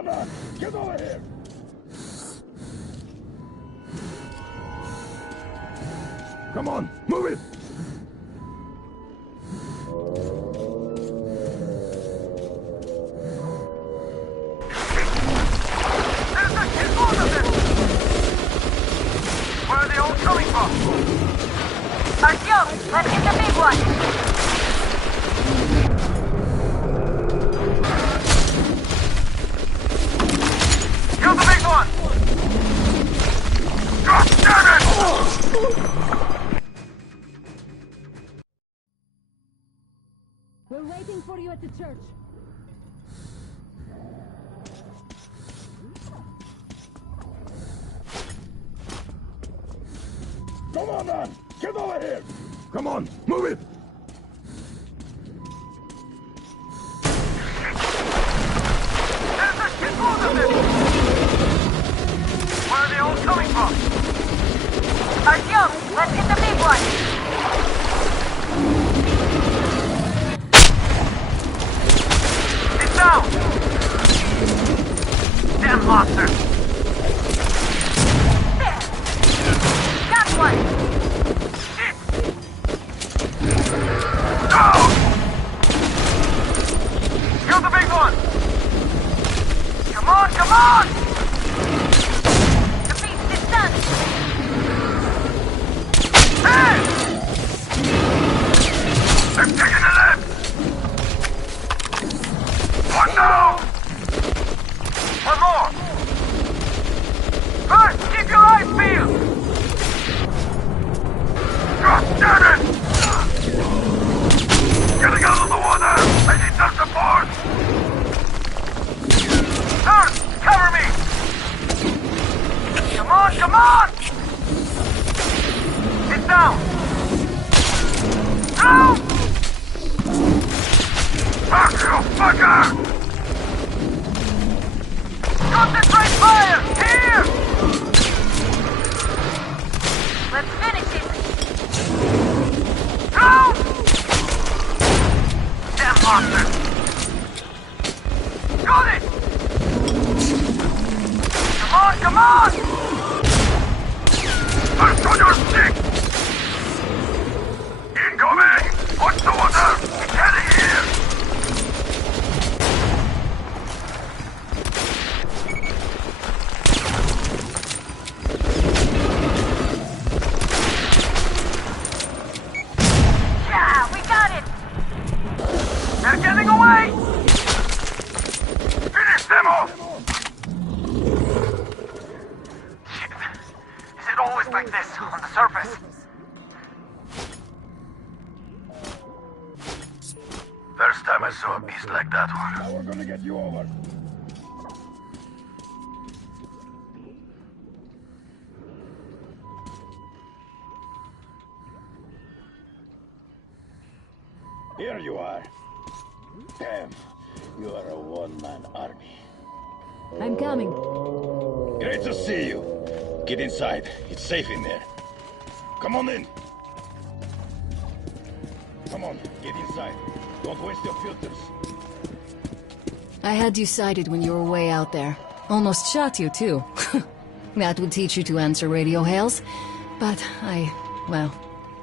on, man! Get over here! Come on, move it! There's a shitload of them! Where are they all coming from? Artyom, let's get the big one! Kill the big one! God damn it! We're waiting for you at the church. Come on, man! Get over here! Come on, move it! There's a shitload of them! Where are they all coming from? Artyom, let's get the big one! It's down! Damn monster! There! Got one! Shit! Down! Kill the big one! Come on, come on! The beast is done! Hey! They're taking the left! One down! One more! First, keep your eyes peeled! God damn it! Getting out of the water! I need some support! Nurse, cover me! Come on, come on! Sit down! Down! Fuck you, fucker! Concentrate fire! Here! Let's finish it! Down! Damn monster! Got it! Come on, come on! First on your stick! Incoming! Watch the water! It's heading here! Yeah, we got it! They're getting away! Finish them off! Shit. Is it always like this, on the surface? First time I saw a beast like that one. Now we're gonna get you over. Here you are. Damn, you are a one-man army. I'm coming. Great to see you. Get inside. It's safe in there. Come on in. Come on, get inside. Don't waste your filters. I had you sighted when you were way out there. Almost shot you, too. That would teach you to answer radio hails. But well,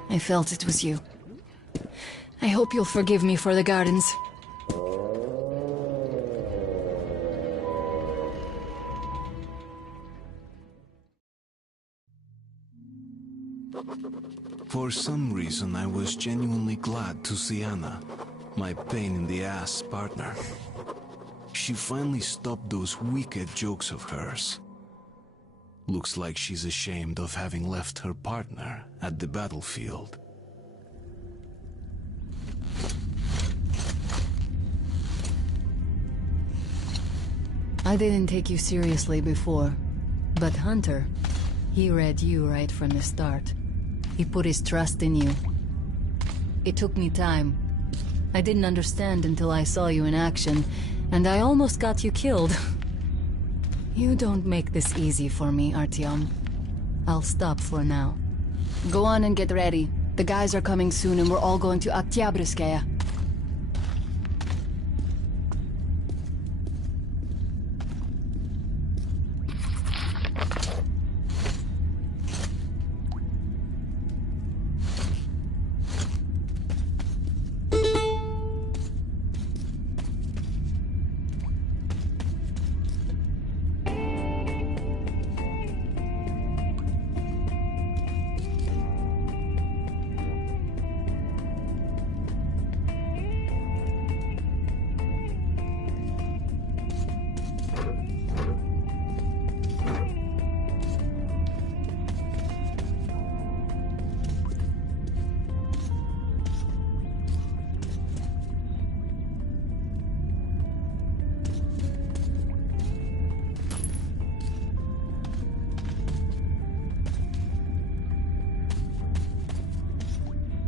I felt it was you. I hope you'll forgive me for the gardens. For some reason, I was genuinely glad to see Anna, my pain-in-the-ass partner. She finally stopped those wicked jokes of hers. Looks like she's ashamed of having left her partner at the battlefield. I didn't take you seriously before, but Hunter, he read you right from the start. He put his trust in you. It took me time. I didn't understand until I saw you in action, and I almost got you killed. You don't make this easy for me, Artyom. I'll stop for now. Go on and get ready. The guys are coming soon and we're all going to Oktyabrskaya.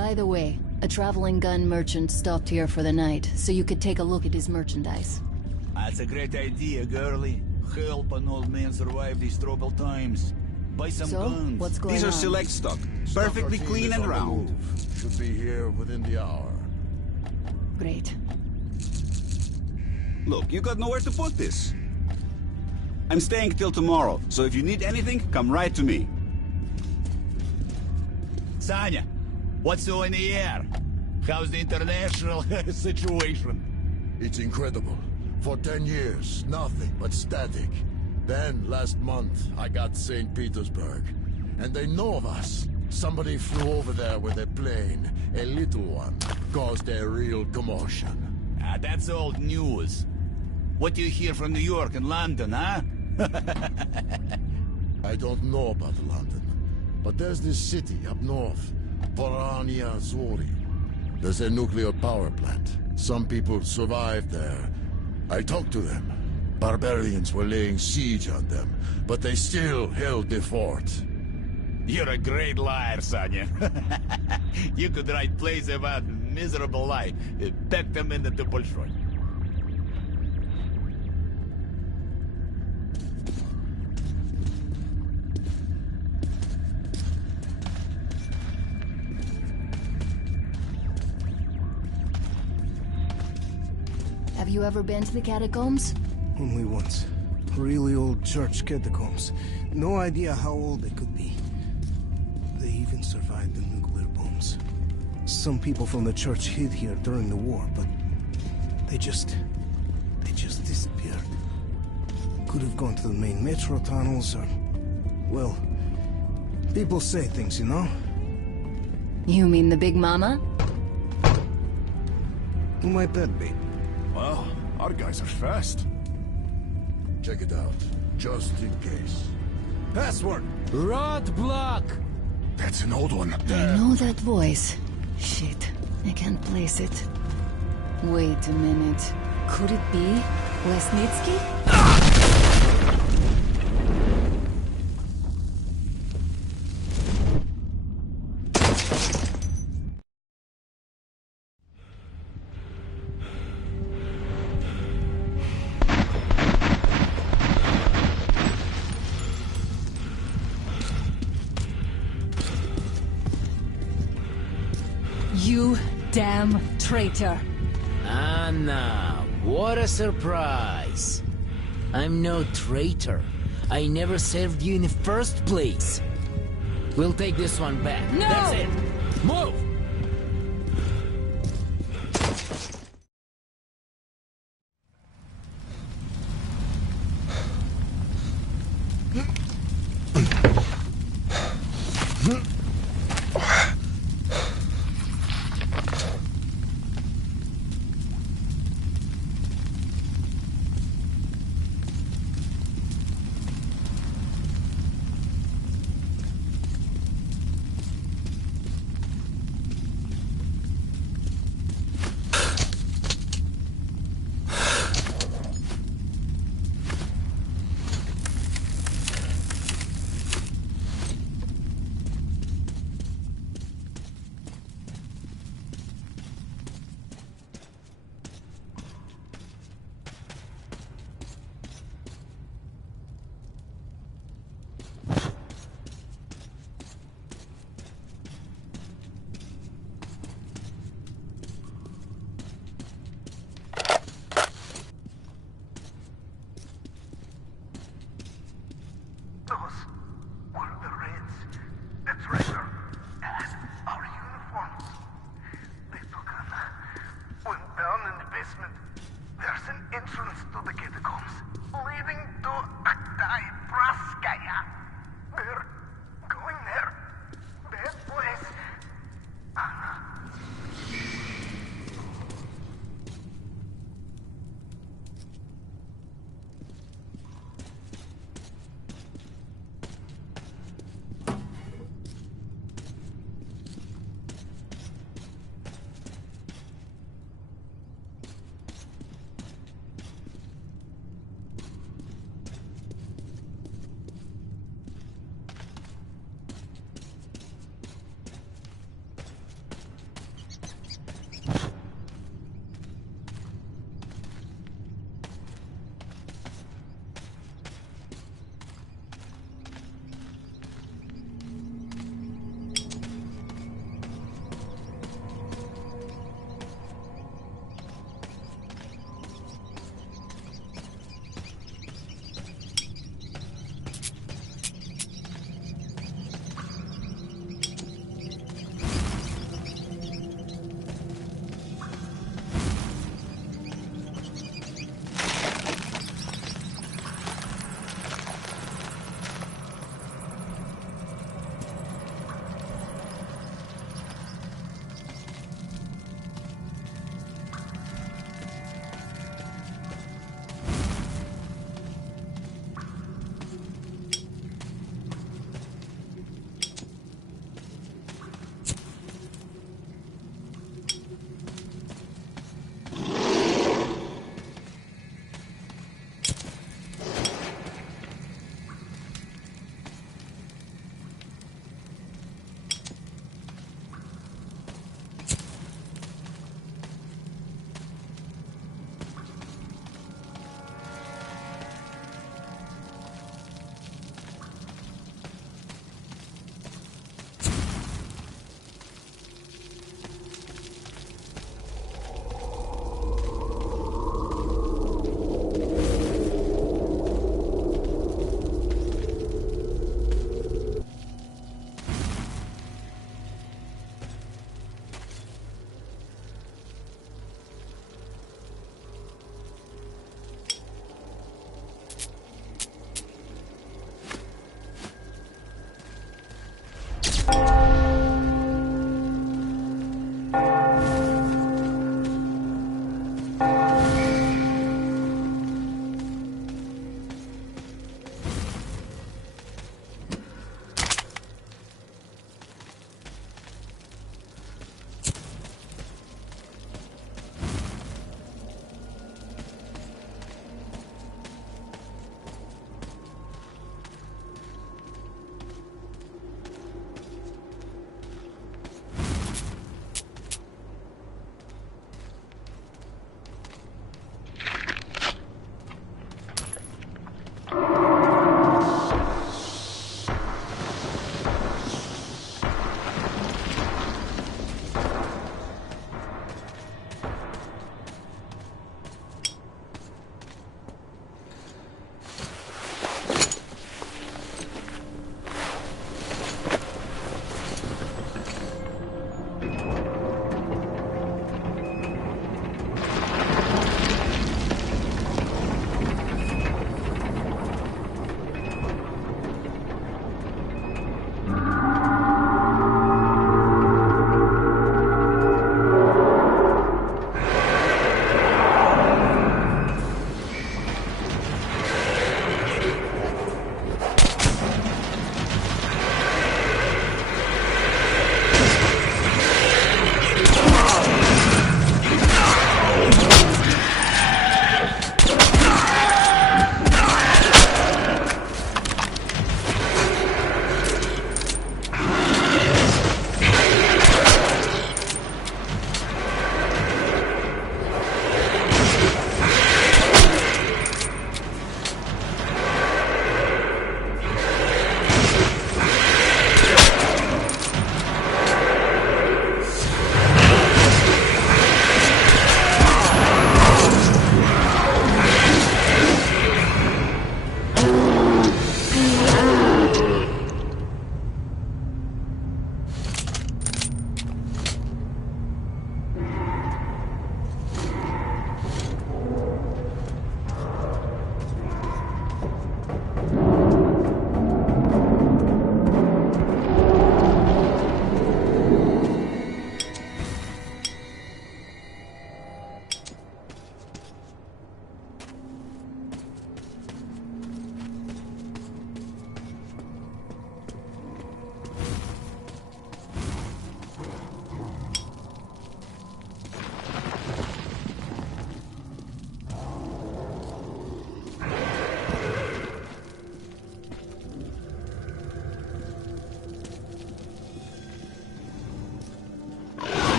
By the way, a traveling gun merchant stopped here for the night, so you could take a look at his merchandise. That's a great idea, girlie. Help an old man survive these troubled times. Buy some So, guns. what's going These are on? select stock. Stock Perfectly team clean is and on the round. move. Should be here within the hour. Great. Look, you got nowhere to put this. I'm staying till tomorrow, so if you need anything, come right to me. Sanya, what's so in the air? How's the international situation? It's incredible. For 10 years, nothing but static. Then, last month, I got St. Petersburg. And they know of us. Somebody flew over there with a plane. A little one. Caused a real commotion. That's old news. What do you hear from New York and London, huh? I don't know about London. But there's this city up north. Vorania Zori. There's a nuclear power plant. Some people survived there. I talked to them. Barbarians were laying siege on them, but they still held the fort. You're a great liar, Sanya. You could write plays about miserable life. Pack them into the Bolshoi. Have you ever been to the catacombs? Only once. Really old church catacombs. No idea how old they could be. They even survived the nuclear bombs. Some people from the church hid here during the war, but they just disappeared. Could have gone to the main metro tunnels or... well, people say things, you know? You mean the Big Mama? Who might that be? Well, our guys are fast. Check it out, just in case. Password! Roadblock! That's an old one. I know that voice. Shit, I can't place it. Wait a minute. Could it be Lesnitsky? You damn traitor! Anna, what a surprise! I'm no traitor. I never served you in the first place. We'll take this one back. No! That's it. Move!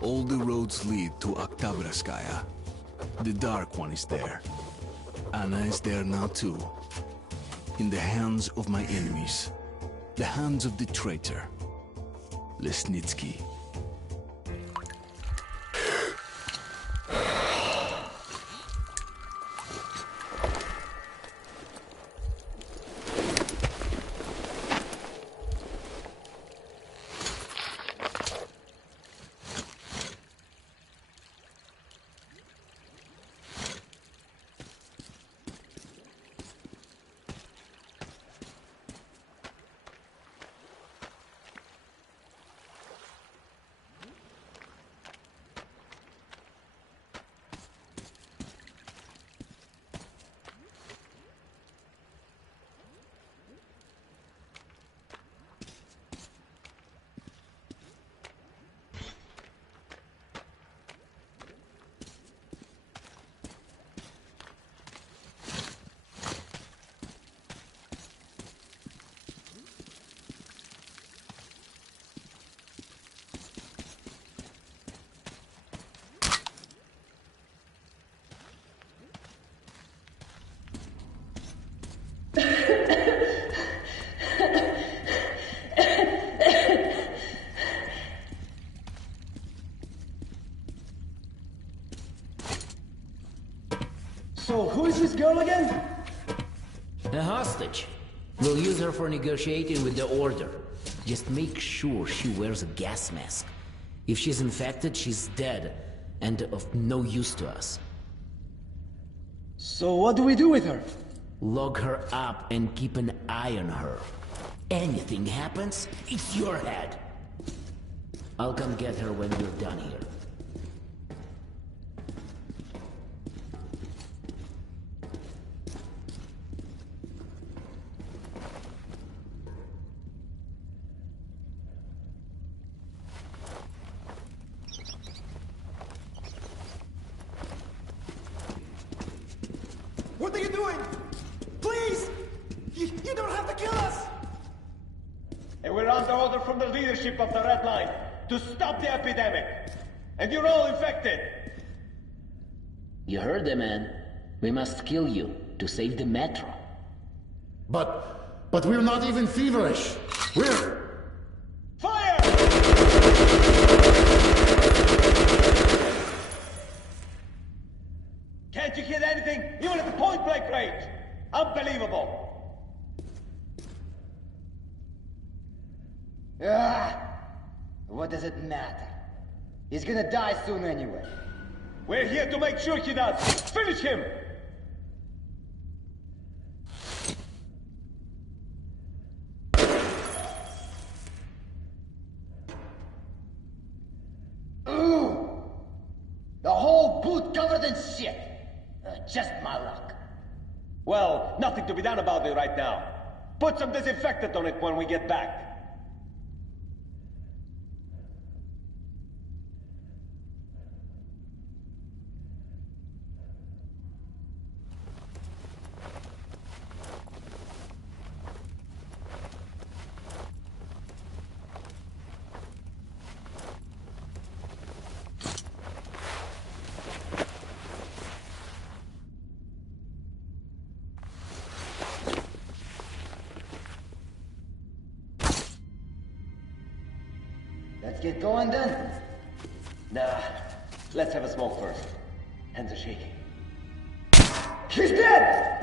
All the roads lead to Oktabraskaya. The Dark One is there. Anna is there now too. In the hands of my enemies. The hands of the traitor. Lesnitsky. So, who is this girl again? A hostage. We'll use her for negotiating with the Order. Just make sure she wears a gas mask. If she's infected, she's dead, and of no use to us. So what do we do with her? Log her up and keep an eye on her. Anything happens, it's your head. I'll come get her when we're done here. What are you doing? Please! You don't have to kill us! And we're under order from the leadership of the Red Line to stop the epidemic. And you're all infected. You heard the man. We must kill you to save the metro. But we're not even feverish. We're... Fire! Can't you hit anything, even at the point-blank range? Unbelievable! What does it matter? He's gonna die soon anyway. We're here to make sure he does. Finish him! Ooh! The whole boot covered in shit. Just my luck. Well, nothing to be done about it right now. Put some disinfectant on it when we get back. Let's get going then. Nah, let's have a smoke first. Hands are shaking. He's dead!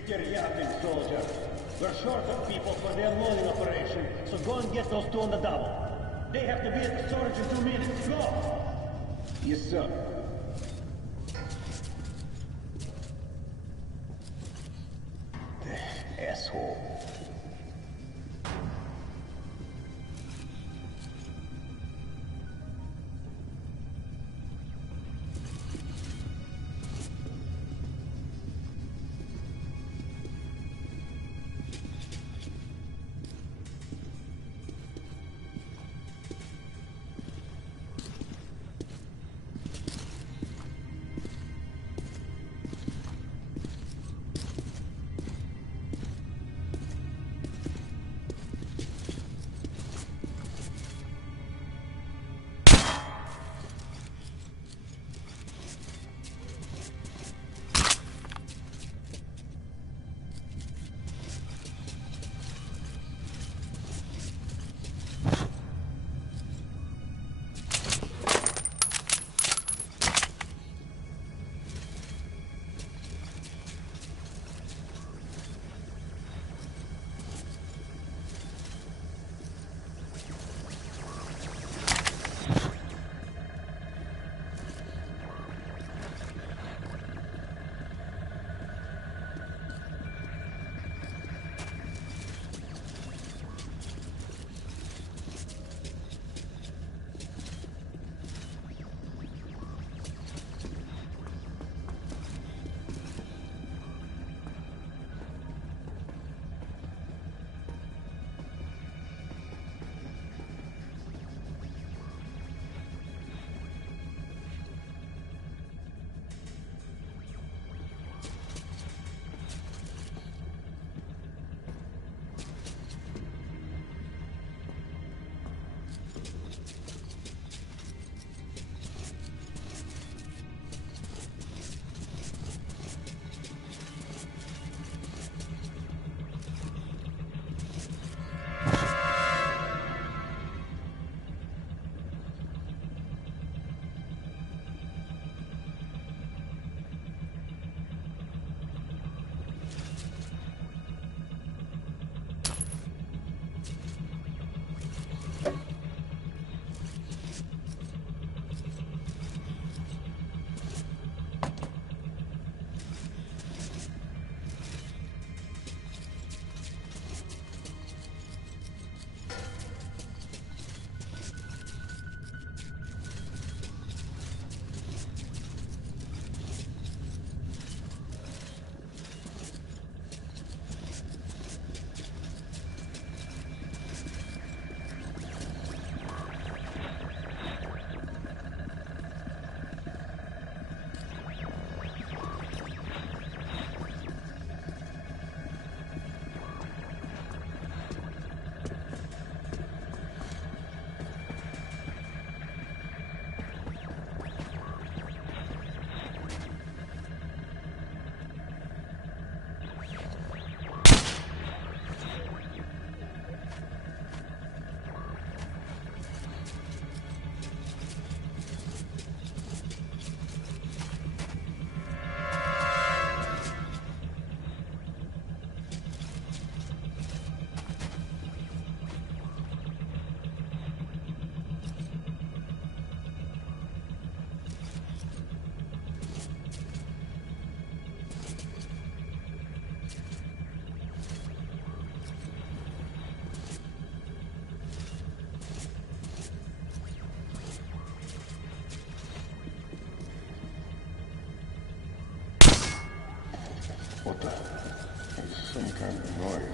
Pretty yapping, soldier. We're short of people for the unloading operation, so go and get those two on the double. They have to be at the storage in 2 minutes. Go! Yes, sir. Asshole. What the? It's some kind of noise.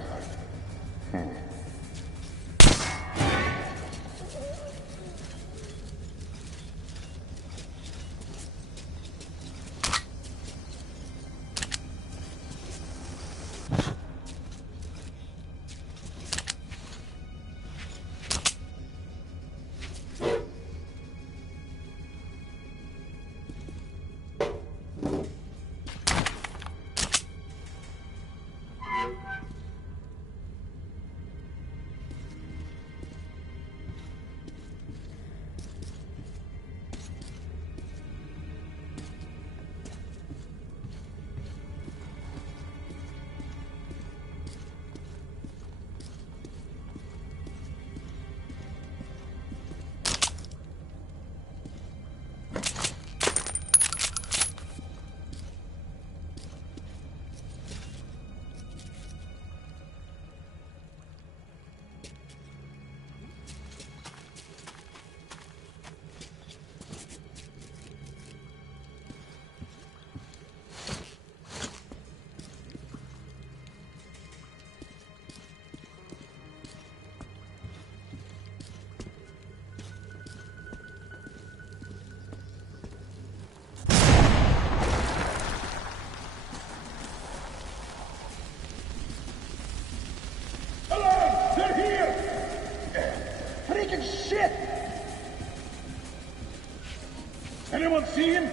see him?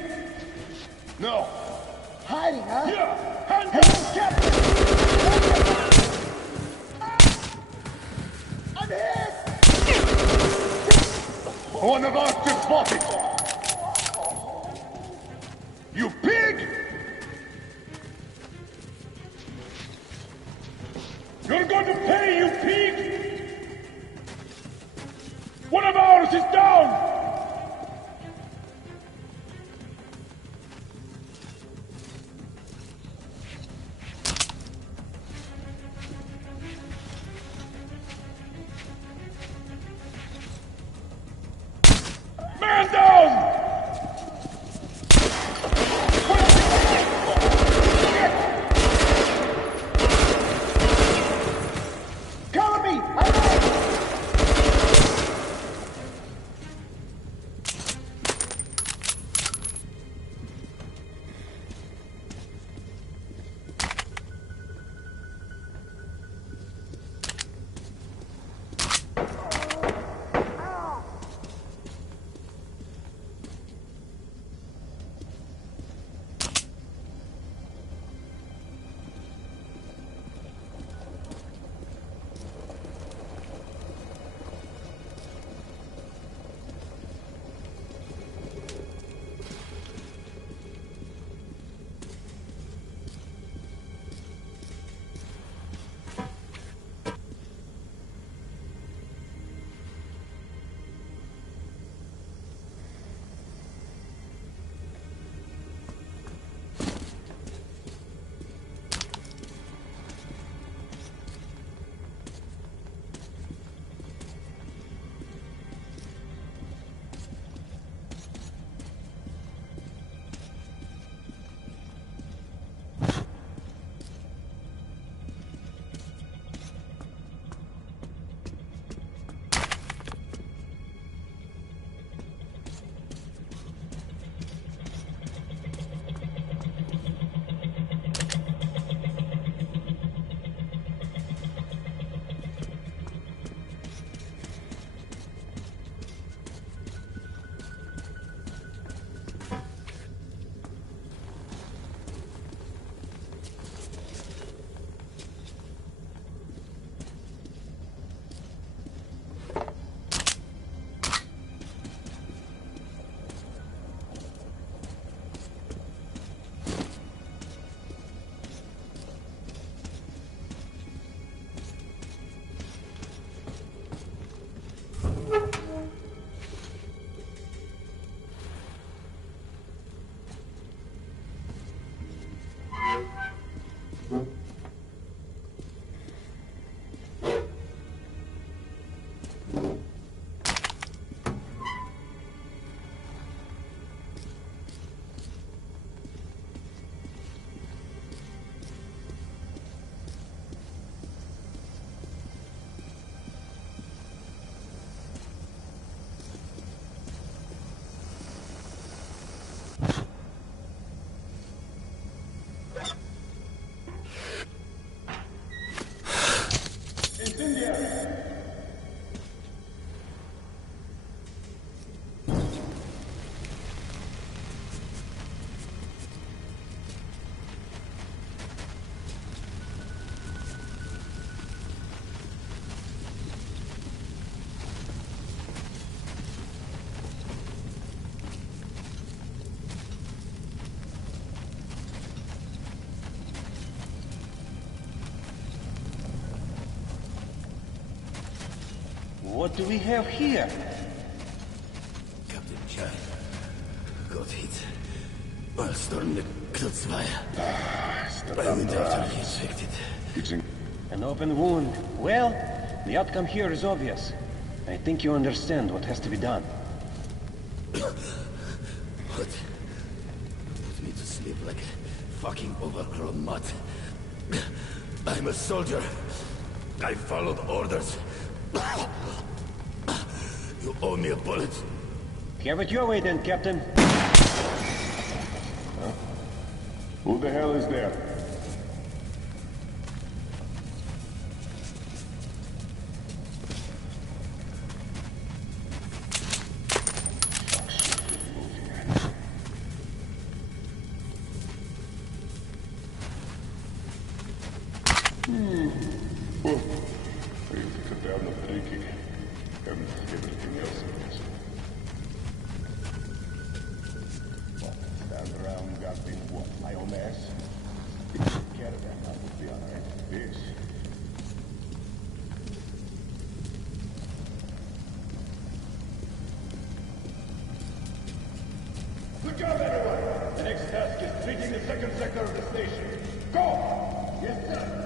No. Hiding, huh? Yeah! Hand Hey, Captain! I'm hit! One of us just spotted! You pig! You're going to pay, you pig! One of ours is down! Man down! Cover me! What do we have here? Captain Chai got hit while storming the Kreutzweier. I went after he infected. An open wound. Well, the outcome here is obvious. I think you understand what has to be done. What? Put me to sleep like a fucking overgrown mutt. I'm a soldier. I followed orders. You owe me a bullet. Have it your way then, Captain. Huh? Who the hell is there? Явно tricky. And everything else is. What? Stand around goddamn what? My own ass? If you took care of that, I would be alright. This. Good job, everyone! The next task is treating the second sector of the station. Go! Yes, sir!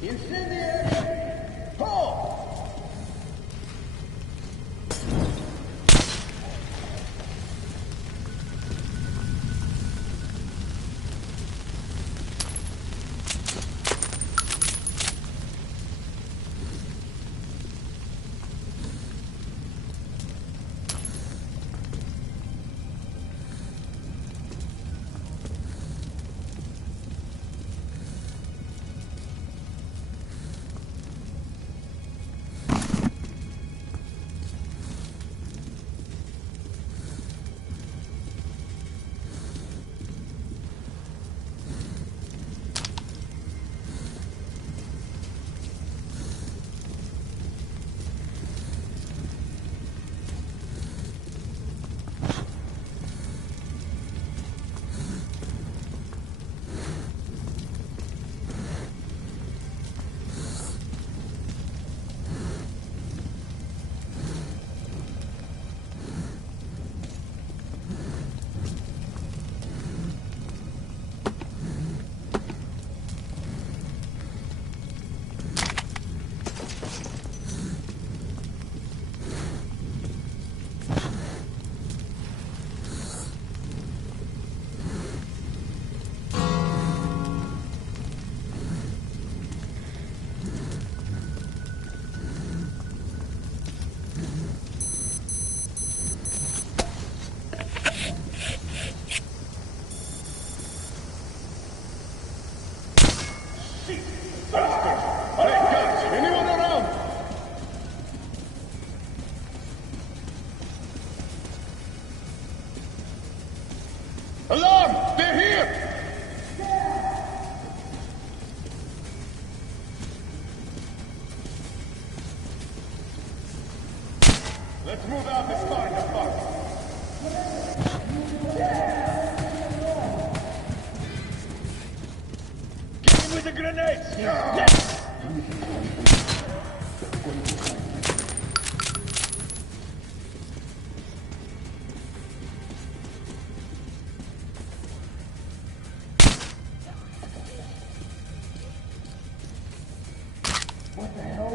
Incendiary! Halt! Alarm! They're here! Let's move out this far, the fuck. Get him with the grenades! Yes! What the hell?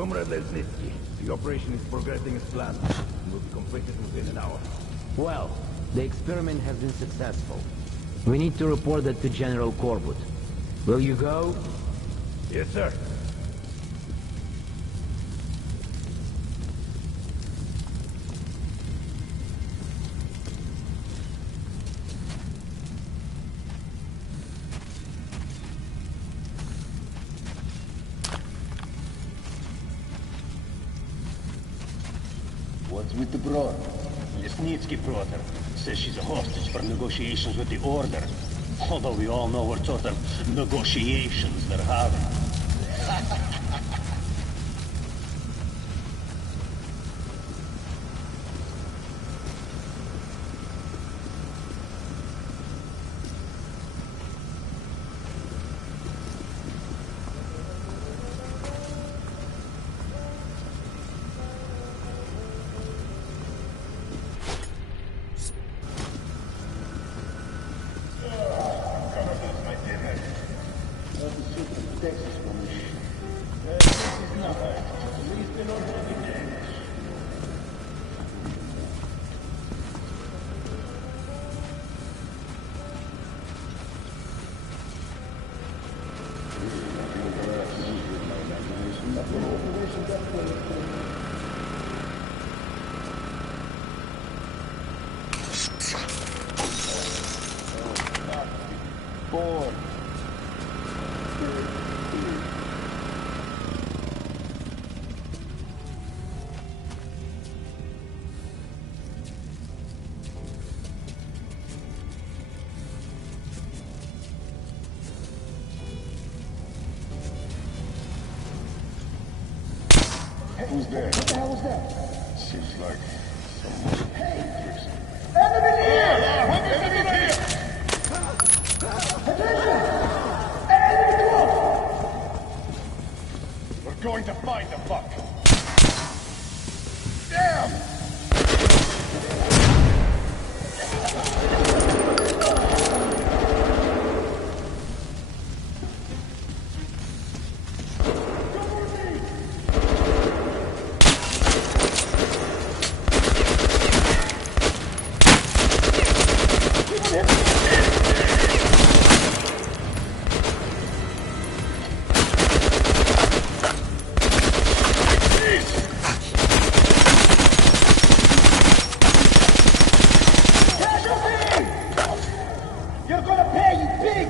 Comrade Lesnitsky, the operation is progressing as planned and will be completed within an hour. Well, the experiment has been successful. We need to report it to General Corbett. Will you go? Yes, sir. What's with the broad? Lesnitsky brought her. Says she's a hostage for negotiations with the Order. Although we all know what sort of negotiations they're having. Boy. Who's there? What the hell was that? Seems like someone. Hey! Enemy here! Enemy here! Attention! Enemy close! We're going to find the fuck. Damn! You're gonna pay, you pig!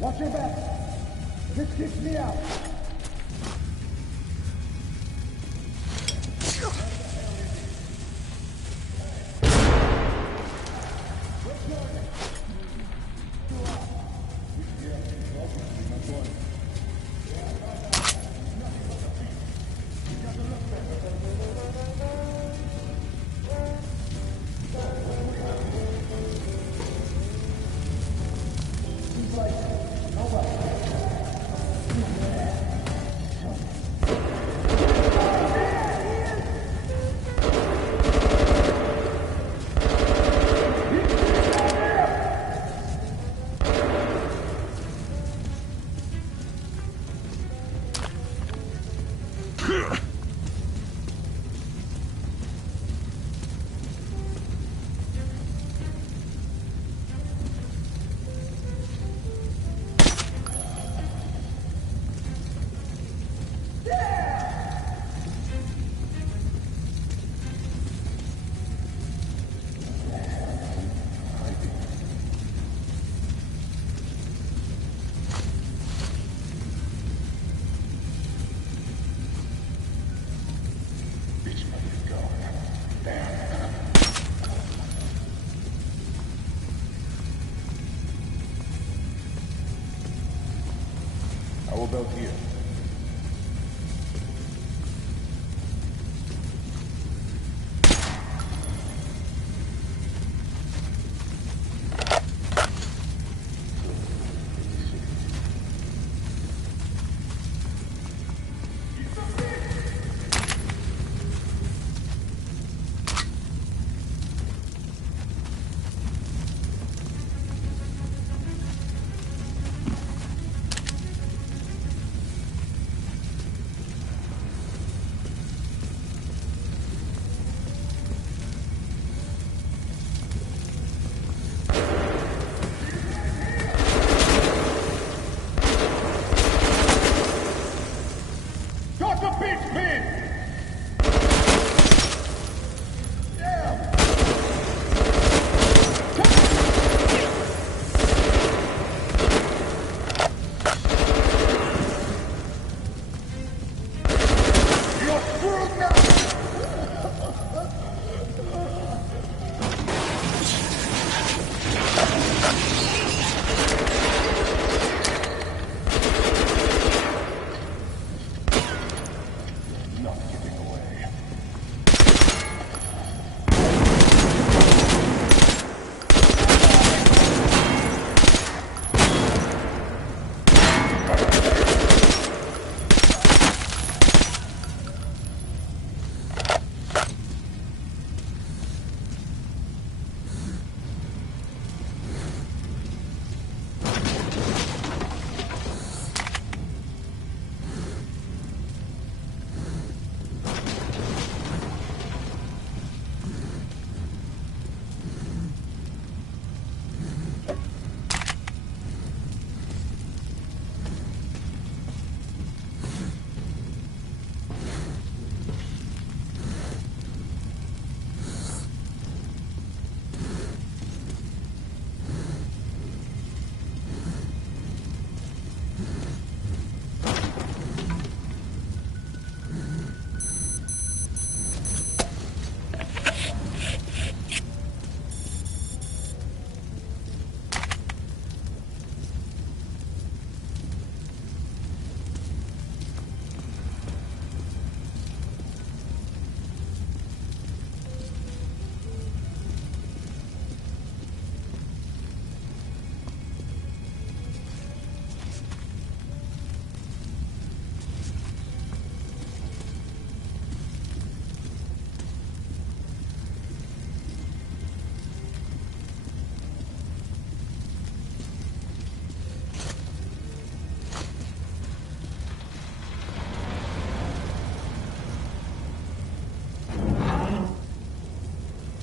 Watch your back. This kicks me out. Nobody. about here?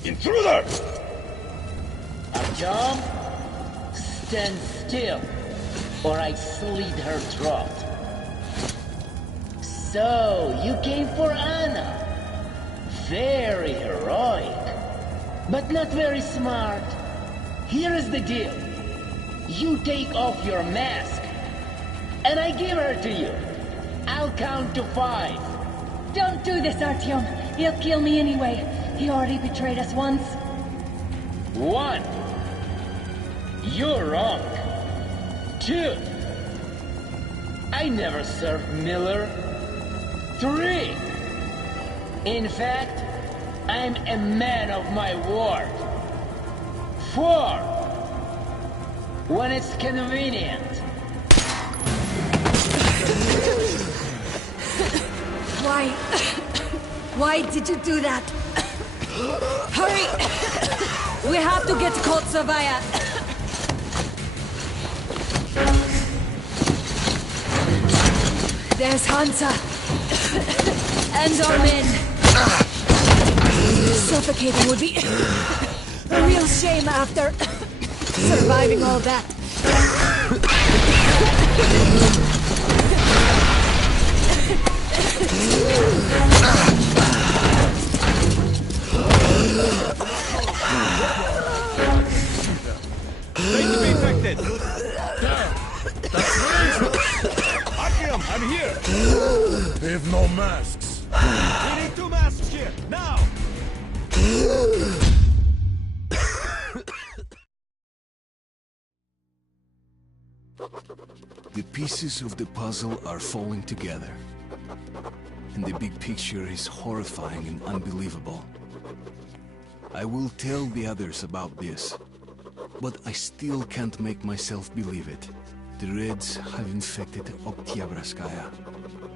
Intruder! Jump! Stand still, or I slit her throat. So, you came for Anna. Very heroic, but not very smart. Here is the deal. You take off your mask, and I give her to you. I'll count to 5. Don't do this, Artyom. He'll kill me anyway. He already betrayed us once. 1. You're wrong. 2. I never served Miller. 3. In fact, I'm a man of my word. 4. When it's convenient. Why did you do that? Hurry! We have to get to Kotsavaya. There's Hansa. And our men. Suffocating would be a real shame after surviving all that. Ready to be infected! Damn! That's Artyom, I'm here! They have no masks. We need 2 masks here, now! The pieces of the puzzle are falling together. And the big picture is horrifying and unbelievable. I will tell the others about this, but I still can't make myself believe it. The Reds have infected Oktyabrskaya,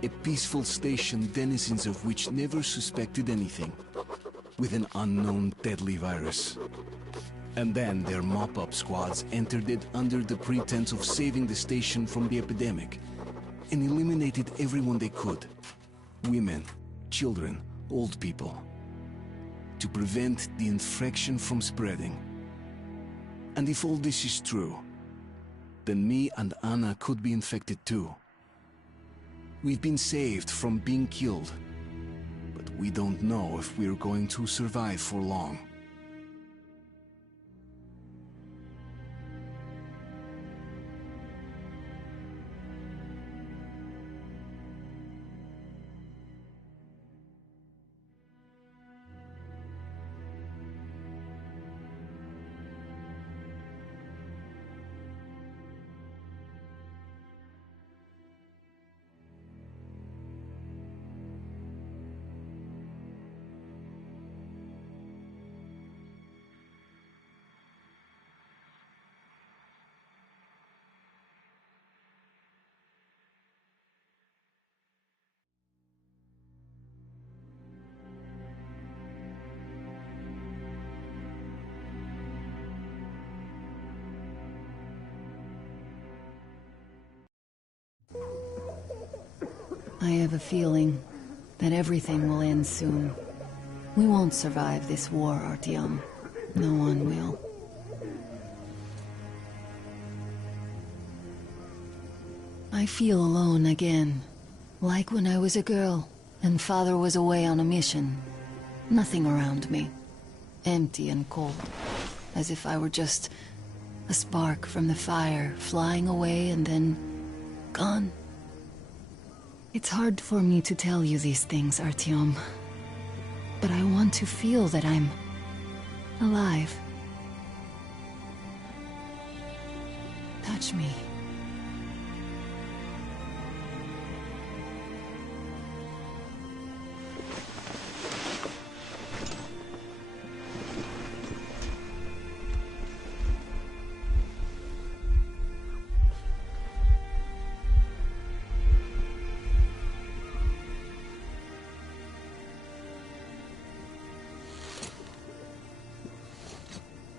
a peaceful station denizens of which never suspected anything, with an unknown deadly virus. And then their mop-up squads entered it under the pretense of saving the station from the epidemic, and eliminated everyone they could. Women, children, old people. To prevent the infection from spreading. And if all this is true, then me and Anna could be infected too. We've been saved from being killed, but we don't know if we're going to survive for long. I have a feeling that everything will end soon. We won't survive this war, Artyom. No one will. I feel alone again. Like when I was a girl, and Father was away on a mission. Nothing around me. Empty and cold. As if I were just a spark from the fire, flying away and then gone. It's hard for me to tell you these things, Artyom. But I want to feel that I'm alive. Touch me.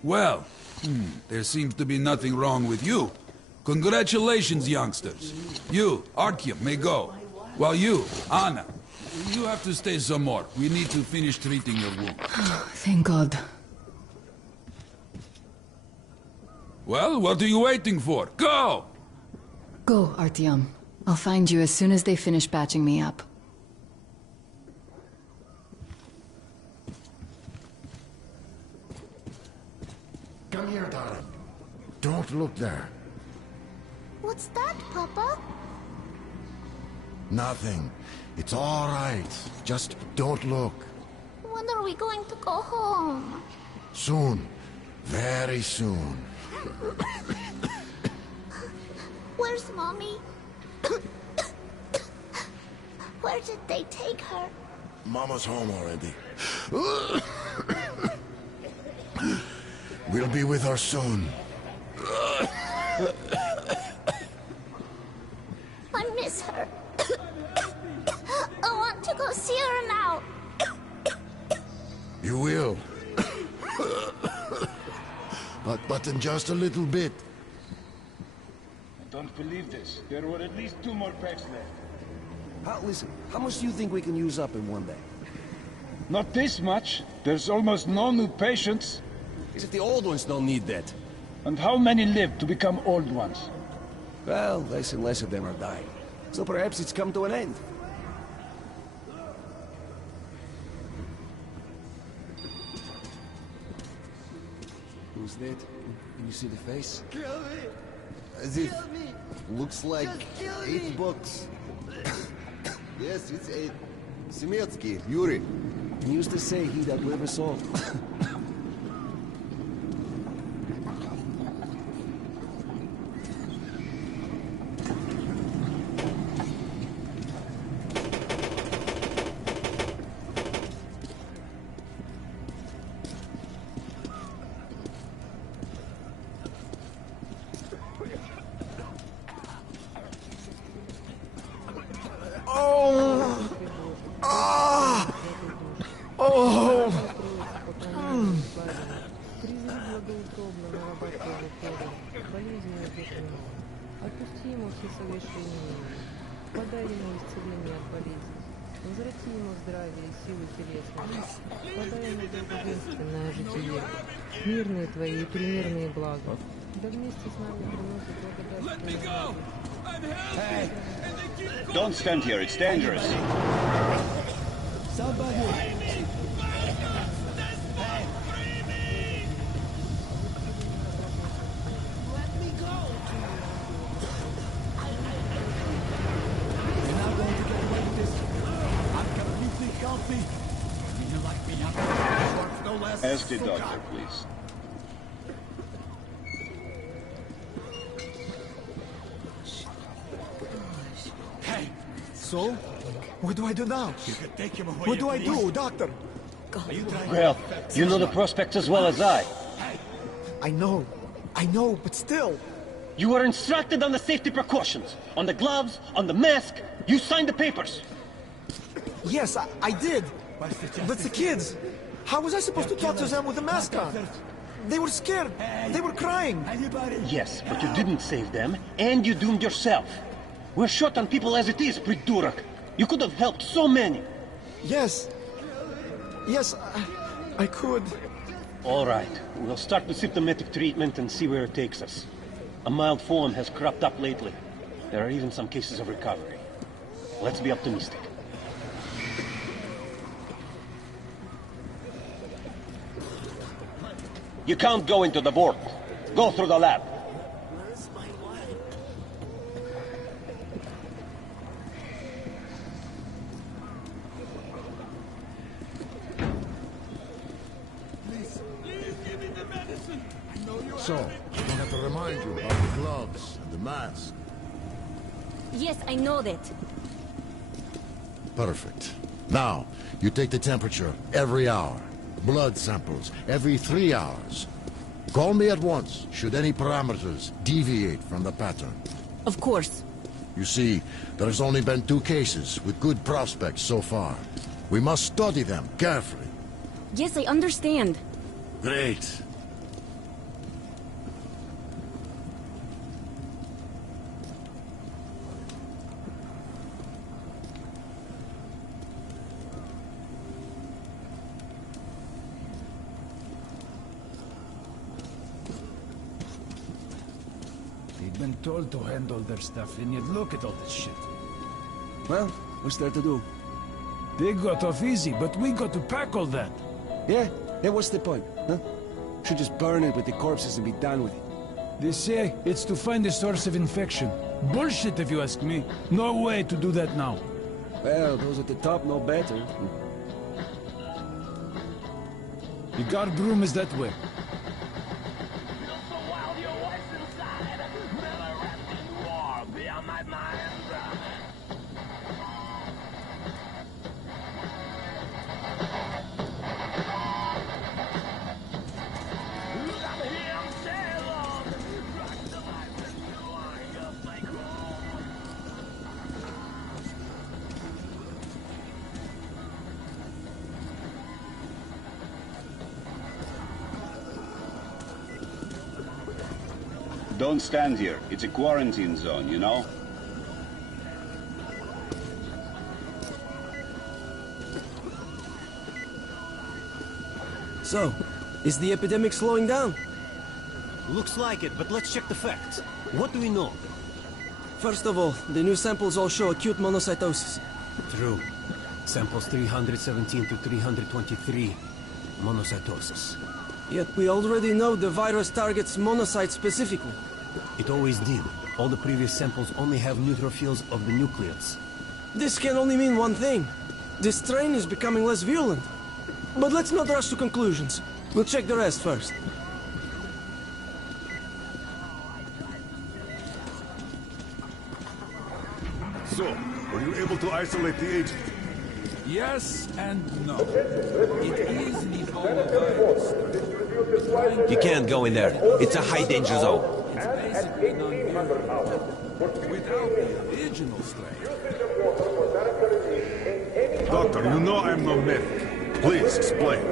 Well, there seems to be nothing wrong with you. Congratulations, youngsters. You, Artyom, may go. While you, Anna, you have to stay some more. We need to finish treating your wound. Thank God. Well, what are you waiting for? Go! Go, Artyom. I'll find you as soon as they finish patching me up. Come here, darling. Don't look there. What's that, Papa? Nothing. It's all right. Just don't look. When are we going to go home? Soon. Very soon. Where's Mommy? Where did they take her? Mama's home already. We'll be with her soon. I miss her. I want to go see her now. You will. But in just a little bit. I don't believe this. There were at least 2 more packs left. Listen, how much do you think we can use up in one day? Not this much. There's almost no new patients. Is it the old ones don't need that? And how many live to become old ones? Well, less and less of them are dying. So perhaps it's come to an end. Who's that? Can you see the face? Kill me! As if... Kill me! Looks like Just kill me! $8. Yes, it's 8. Semetsky, Yuri. He used to say he that live us all. Oh! Отпусти ему все совершения. Подай ему исцеление от болезней. Возврати ему здравие и силу телесную. Подай ему благоденственное житие. Мирные твои и примирные блага. Да вместе с нами приносят благодарственное. Hey! Don't stand here, it's dangerous. Somebody! Ask the doctor, please. Hey! So? What do I do now? What do I do, doctor? Well, you know the prospects as well as I. I know, but still. You were instructed on the safety precautions. On the gloves, on the mask. You signed the papers. Yes, I did. But the kids, how was I supposed to talk to them with a mask on? They were scared. They were crying. Yes, but you didn't save them, and you doomed yourself. We're short on people as it is, Prидурок. You could have helped so many. Yes, I could. All right, we'll start with symptomatic treatment and see where it takes us. A mild form has cropped up lately. There are even some cases of recovery. Let's be optimistic. You can't go into the vault. Go through the lab. So, I don't have to remind you about the gloves and the mask. Yes, I know that. Perfect. Now, you take the temperature every hour. Blood samples every 3 hours. Call me at once, should any parameters deviate from the pattern. Of course. You see, there's only been 2 cases with good prospects so far. We must study them carefully. Yes, I understand. Great. They've been told to handle their stuff, and yet look at all this shit. Well, what's there to do? They got off easy, but we got to pack all that. Yeah, what's the point, huh? Should just burn it with the corpses and be done with it. They say it's to find the source of infection. Bullshit, if you ask me. No way to do that now. Well, those at the top know better. The guard room is that way. Don't stand here. It's a quarantine zone, you know? So, is the epidemic slowing down? Looks like it, but let's check the facts. What do we know? First of all, the new samples all show acute monocytosis. True. Samples 317 to 323. Monocytosis. Yet we already know the virus targets monocytes specifically. It always did. All the previous samples only have neutrophils of the nucleus. This can only mean one thing. This strain is becoming less virulent. But let's not rush to conclusions. We'll check the rest first. So, were you able to isolate the agent? Yes and no. It is an Ebola virus. You can't go in there. It's a high-danger zone. It's basically non-virulent. Without the original strain. Doctor, you know I'm no medic. Please, explain.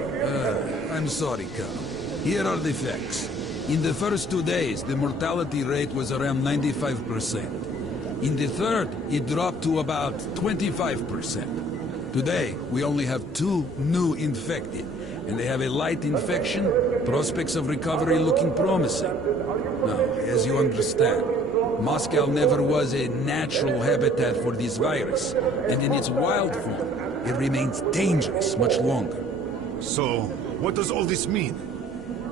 I'm sorry, Colonel. Here are the facts. In the first 2 days, the mortality rate was around 95%. In the third, it dropped to about 25%. Today, we only have 2 new infected, and they have a light infection, prospects of recovery looking promising. Now, as you understand, Moscow never was a natural habitat for this virus, and in its wild form, it remains dangerous much longer. So, what does all this mean?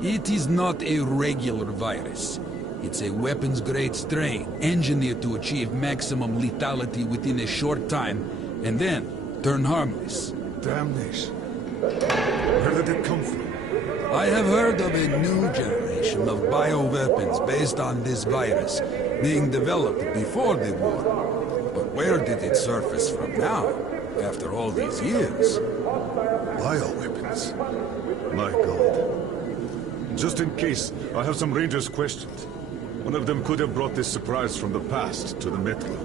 It is not a regular virus. It's a weapons-grade strain, engineered to achieve maximum lethality within a short time, and then turn harmless. Damnation. Where did it come from? I have heard of a new generation of bioweapons based on this virus, being developed before the war. But where did it surface from now, after all these years? Bioweapons? My God. Just in case, I have some Rangers' questions. One of them could have brought this surprise from the past to the Metro.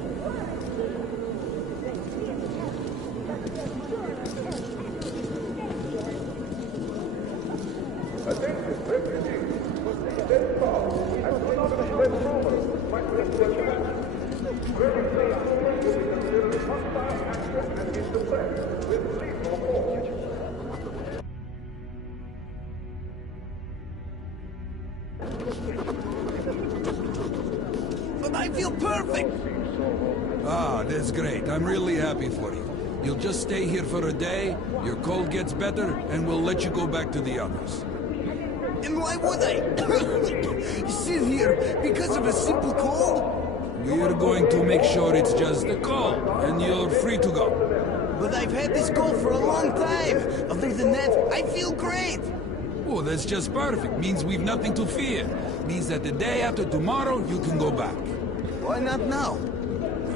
But I feel perfect! Ah, that's great. I'm really happy for you. You'll just stay here for a day, your cold gets better, and we'll let you go back to the others. And why would I? Sit here because of a simple cold? We're going to make sure it's just a cold, and you're free to go. But I've had this cold for a long time. Other than that, I feel great. Oh, that's just perfect. Means we've nothing to fear. Means that the day after tomorrow, you can go back. Why not now?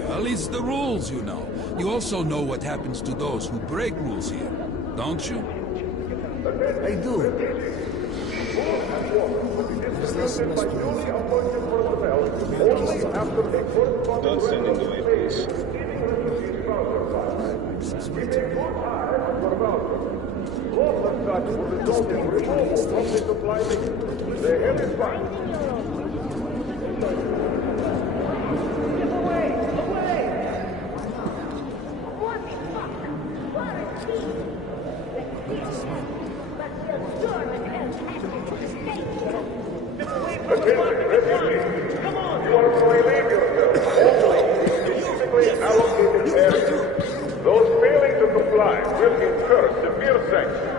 Well, it's the rules, you know. You also know what happens to those who break rules here, don't you? I do. Don't stand in the way, please. Those failing to comply will incur severe sanctions.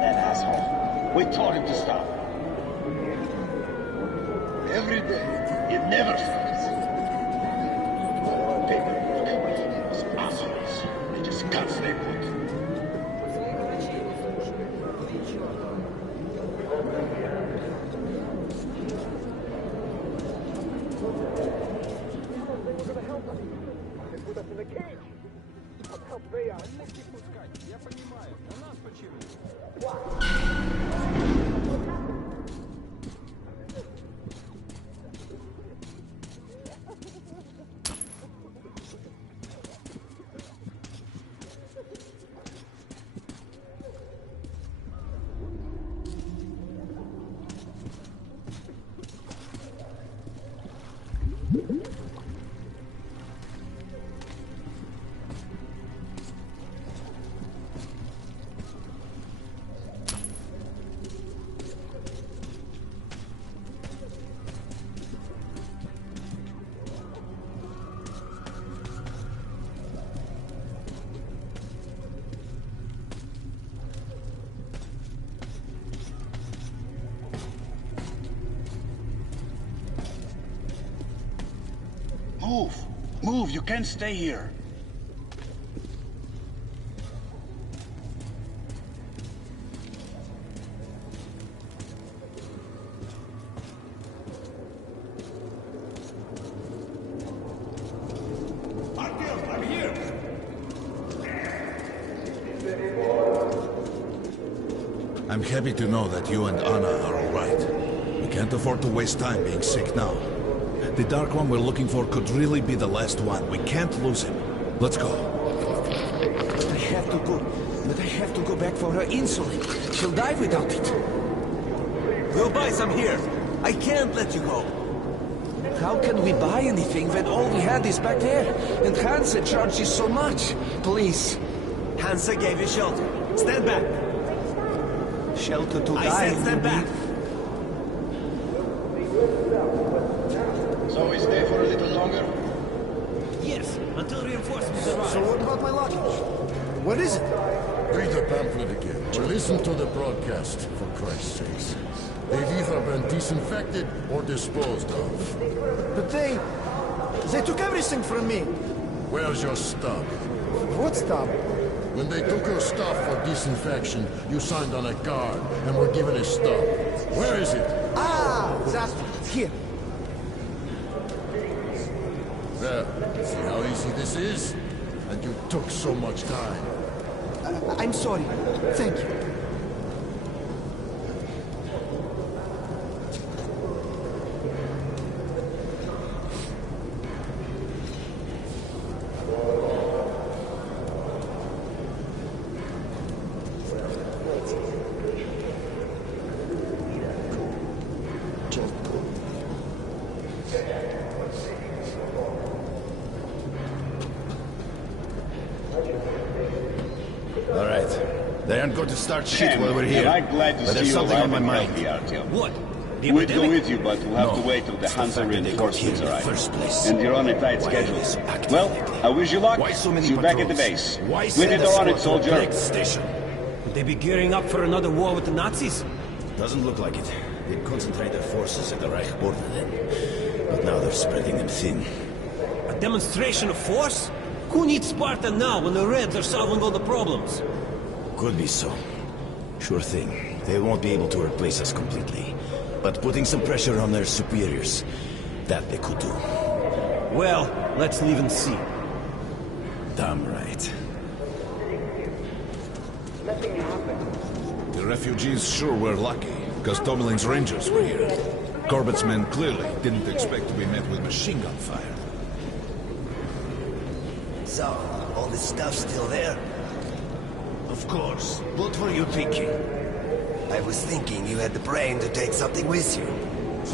That asshole. We told him to stop. Every day, it never stops. People look away from those assholes. They just can't stay put. Move! Move! You can't stay here! I'm happy to know that you and Anna are all right. We can't afford to waste time being sick now. The Dark One we're looking for could really be the last one. We can't lose him. Let's go. But I have to go. But I have to go back for her insulin. She'll die without it. We'll buy some here. I can't let you go. How can we buy anything when all we had is back there? And Hansa charges so much. Please. Hansa gave you shelter. Stand back. Shelter to die. I said stand back. So we stay for a little longer? Yes, until reinforcements arrive. So what about my luggage? What is it? Read the pamphlet again. Or listen to the broadcast, for Christ's sakes. They've either been disinfected or disposed of. But they took everything from me. Where's your stub? What stub? When they took your stuff for disinfection, you signed on a card and were given a stub. Where is it? Ah, that's here. There. See how easy this is? And you took so much time. I'm sorry. Thank you. All right. They aren't going to start shit while we're here. I'm glad to but see there's you something on my mind. What? The We'd go epidemic? with you, but we'll have to wait till the Hansa reinforcements arrive. And you're on a tight schedule. Well, I wish you luck. Why so many See you back at the patrols? base. Why With send it us or on it, to a soldier. Redux station? Would they be gearing up for another war with the Nazis? Doesn't look like it. They'd concentrate their forces at the Reich border then. But now they're spreading them thin. A demonstration of force? Who needs Sparta now when the Reds are solving all the problems? Could be so. Sure thing. They won't be able to replace us completely. But putting some pressure on their superiors, that they could do. Well, let's leave and see. Damn right. The refugees sure were lucky, because Tomelin's Rangers were here. Corbett's men clearly didn't expect to be met with machine gun fire. So, all this stuff still there? Of course. What were you thinking? I was thinking you had the brain to take something with you.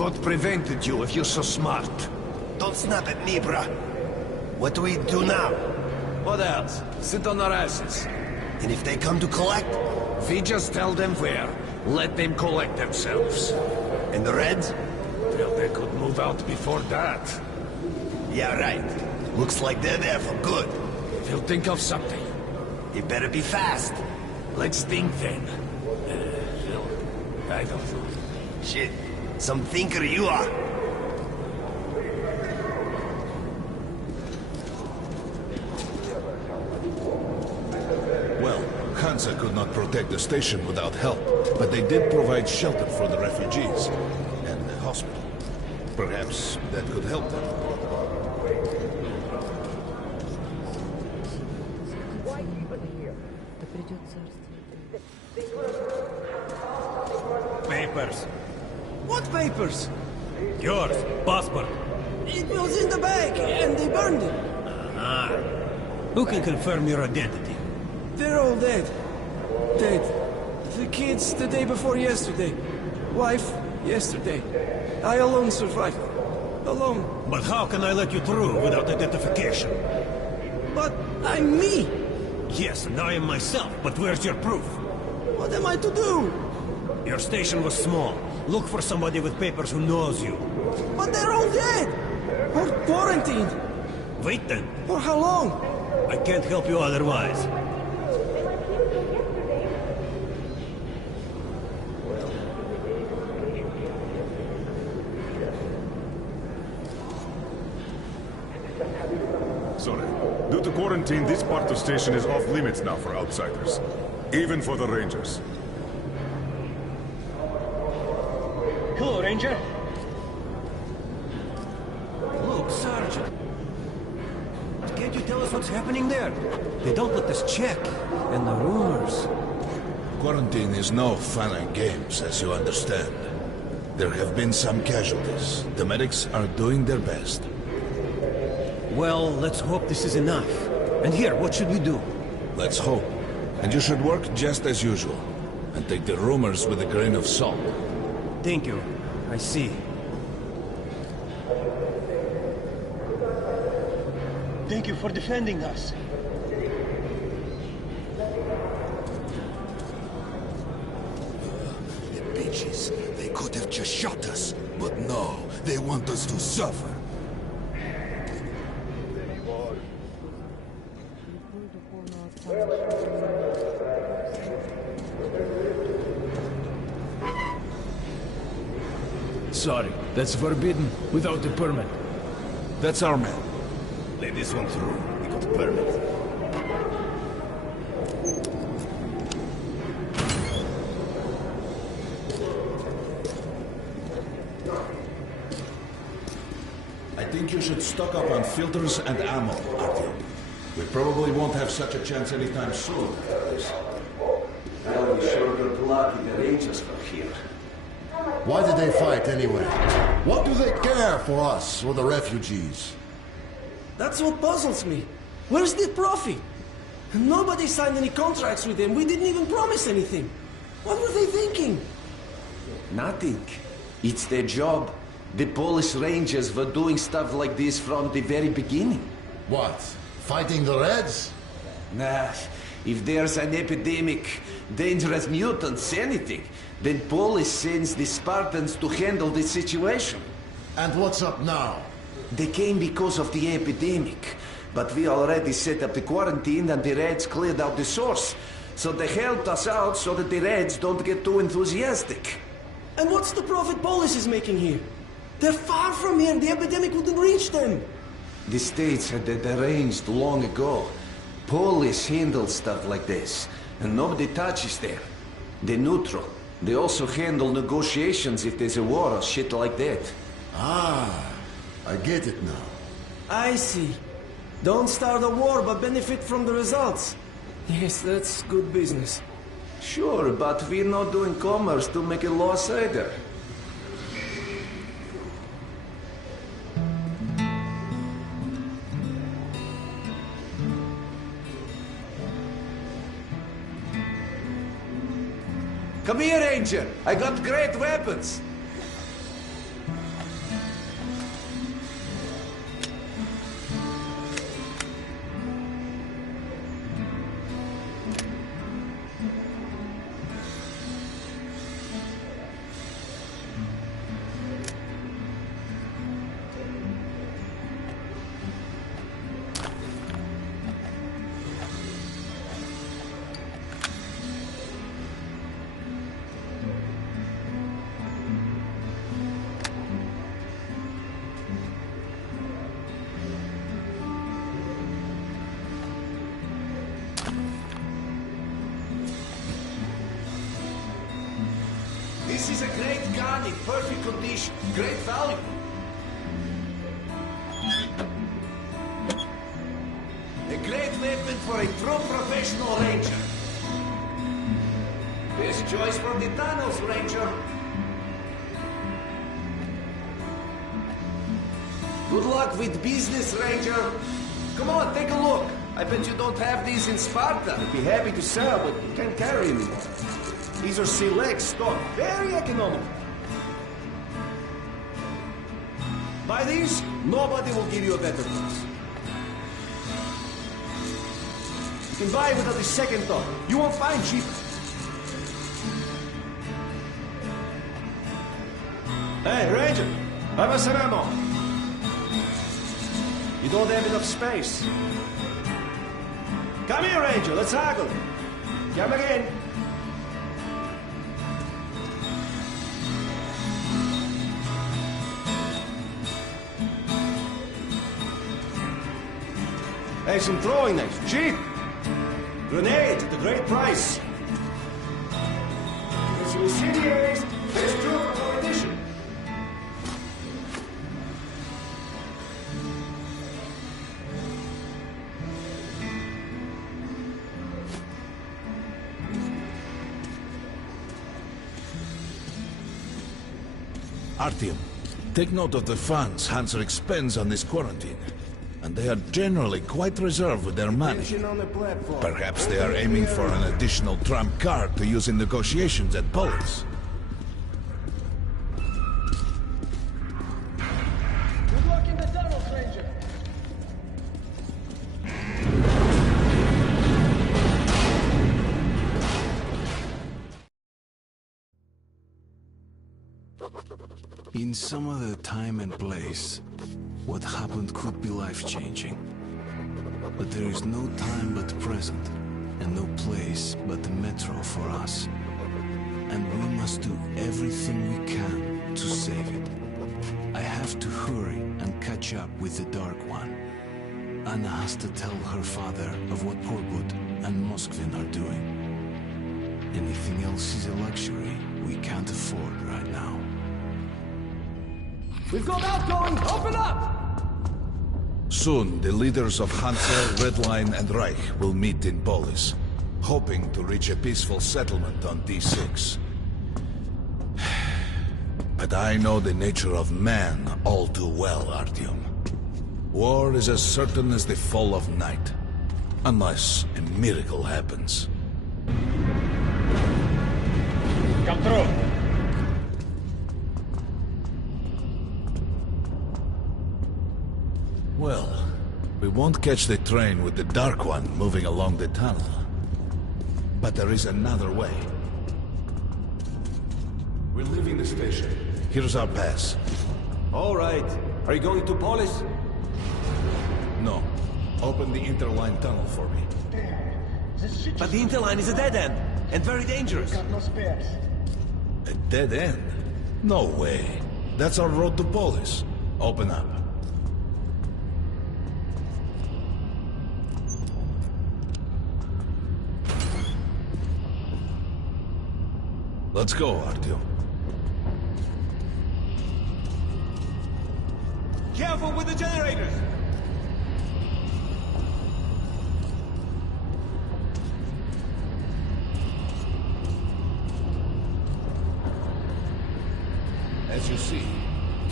What prevented you if you're so smart? Don't snap at me, bruh. What do we do now? What else? Sit on our asses. And if they come to collect? We just tell them where. Let them collect themselves. And the Reds? Well, they could move out before that. Yeah, right. Looks like they're there for good. We'll think of something. You better be fast. Let's think then. I don't know. Shit. Some thinker you are. Well, Hansa could not protect the station without help, but they did provide shelter for the refugees and the hospital. Perhaps that could help them. Papers. What papers? Yours. Passport. It was in the bag, and they burned it. Ah. Who can confirm your identity? They're all dead. Dead. The kids the day before yesterday. Wife, yesterday. I alone survived. Alone. But how can I let you through without identification? But I'm me. Yes, and I am myself, but where's your proof? What am I to do? Your station was small. Look for somebody with papers who knows you. But they're all dead! Or quarantined! Wait then. For how long? I can't help you otherwise. Sorry. Due to quarantine, this part of the station is off limits now for outsiders. Even for the Rangers. Hello, Ranger. Look, Sergeant. Can't you tell us what's happening there? They don't let us check. And the rumors. Quarantine is no fun and games, as you understand. There have been some casualties. The medics are doing their best. Well, let's hope this is enough. And here, what should we do? Let's hope. And you should work just as usual. And take the rumors with a grain of salt. Thank you. I see. Thank you for defending us. The bitches. They could have just shot us. But no, they want us to suffer. Sorry, that's forbidden without a permit. That's our man. Let this one through. We got a permit. I think you should stock up on filters and ammo, Artyom. We probably won't have such a chance anytime soon. Well, we sure got lucky the Rangers were here. Why did they fight anyway? What do they care for us or the refugees? That's what puzzles me. Where's the profit? Nobody signed any contracts with them. We didn't even promise anything. What were they thinking? Nothing. It's their job. The Polish Rangers were doing stuff like this from the very beginning. What? Fighting the Reds? Nah, if there's an epidemic, dangerous mutants, anything, then Polish sends the Spartans to handle the situation. And what's up now? They came because of the epidemic, but we already set up the quarantine and the Reds cleared out the source. So they helped us out so that the Reds don't get too enthusiastic. And what's the profit Polish is making here? They're far from here and the epidemic wouldn't reach them. The States had that arranged long ago. Polish handle stuff like this, and nobody touches them. They're neutral. They also handle negotiations if there's a war or shit like that. Ah, I get it now. I see. Don't start a war, but benefit from the results. Yes, that's good business. Sure, but we're not doing commerce to make a loss either. Come here, Ranger. I got great weapons. This is a great gun in perfect condition. Great value. A great weapon for a true professional ranger. Best choice for the tunnels, Ranger. Good luck with business, Ranger. Come on, take a look. I bet you don't have these in Sparta. I'd be happy to sell, but you can't carry anymore. These are select stock, very economical. Buy these, nobody will give you a better price. You can buy without a second thought. You won't find cheaper. Hey, Ranger, have us some ammo. You don't have enough space. Come here, Ranger, let's haggle. Come again. Hey, some throwing knives, cheap. Grenade at a great price. Some incendiaries, best troop of our edition. Artyom, take note of the funds Hanser expends on this quarantine. And they are generally quite reserved with their money. Perhaps they are aiming for an additional trump card to use in negotiations at Polis. Good luck in the tunnel, stranger. In some other time and place, what happened could be life-changing. But there is no time but the present, and no place but the metro for us. And we must do everything we can to save it. I have to hurry and catch up with the Dark One. Anna has to tell her father of what Porbut and Moskvin are doing. Anything else is a luxury we can't afford right now. We've got outgoing! Open up! Soon, the leaders of Hansa, Red Line, and Reich will meet in Polis, hoping to reach a peaceful settlement on D6. But I know the nature of man all too well, Artyom. War is as certain as the fall of night, unless a miracle happens. Come through! Well, we won't catch the train with the Dark One moving along the tunnel. But there is another way. We're leaving the station. Here's our pass. All right. Are you going to Polis? No. Open the interline tunnel for me. But the interline is a dead end, and very dangerous. Got no spares. A dead end? No way. That's our road to Polis. Open up. Let's go, Artyom. Careful with the generators! As you see,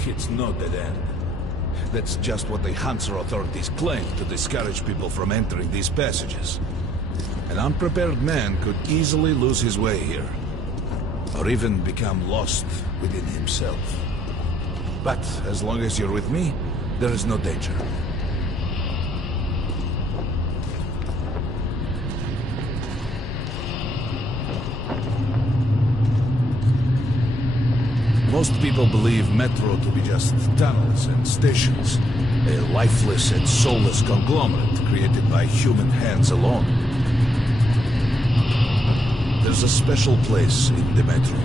it's no dead end. That's just what the Hansa authorities claim to discourage people from entering these passages. An unprepared man could easily lose his way here, or even become lost within himself. But as long as you're with me, there is no danger. Most people believe Metro to be just tunnels and stations, a lifeless and soulless conglomerate created by human hands alone. There's a special place in the Metro.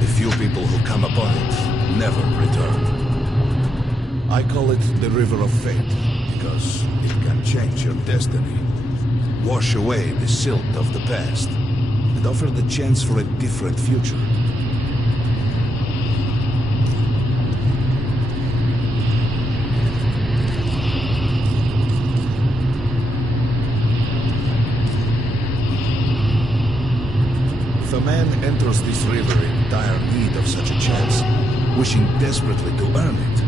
The few people who come upon it never return. I call it the River of Fate, because it can change your destiny, wash away the silt of the past, and offer the chance for a different future. If a man enters this river in dire need of such a chance, wishing desperately to earn it,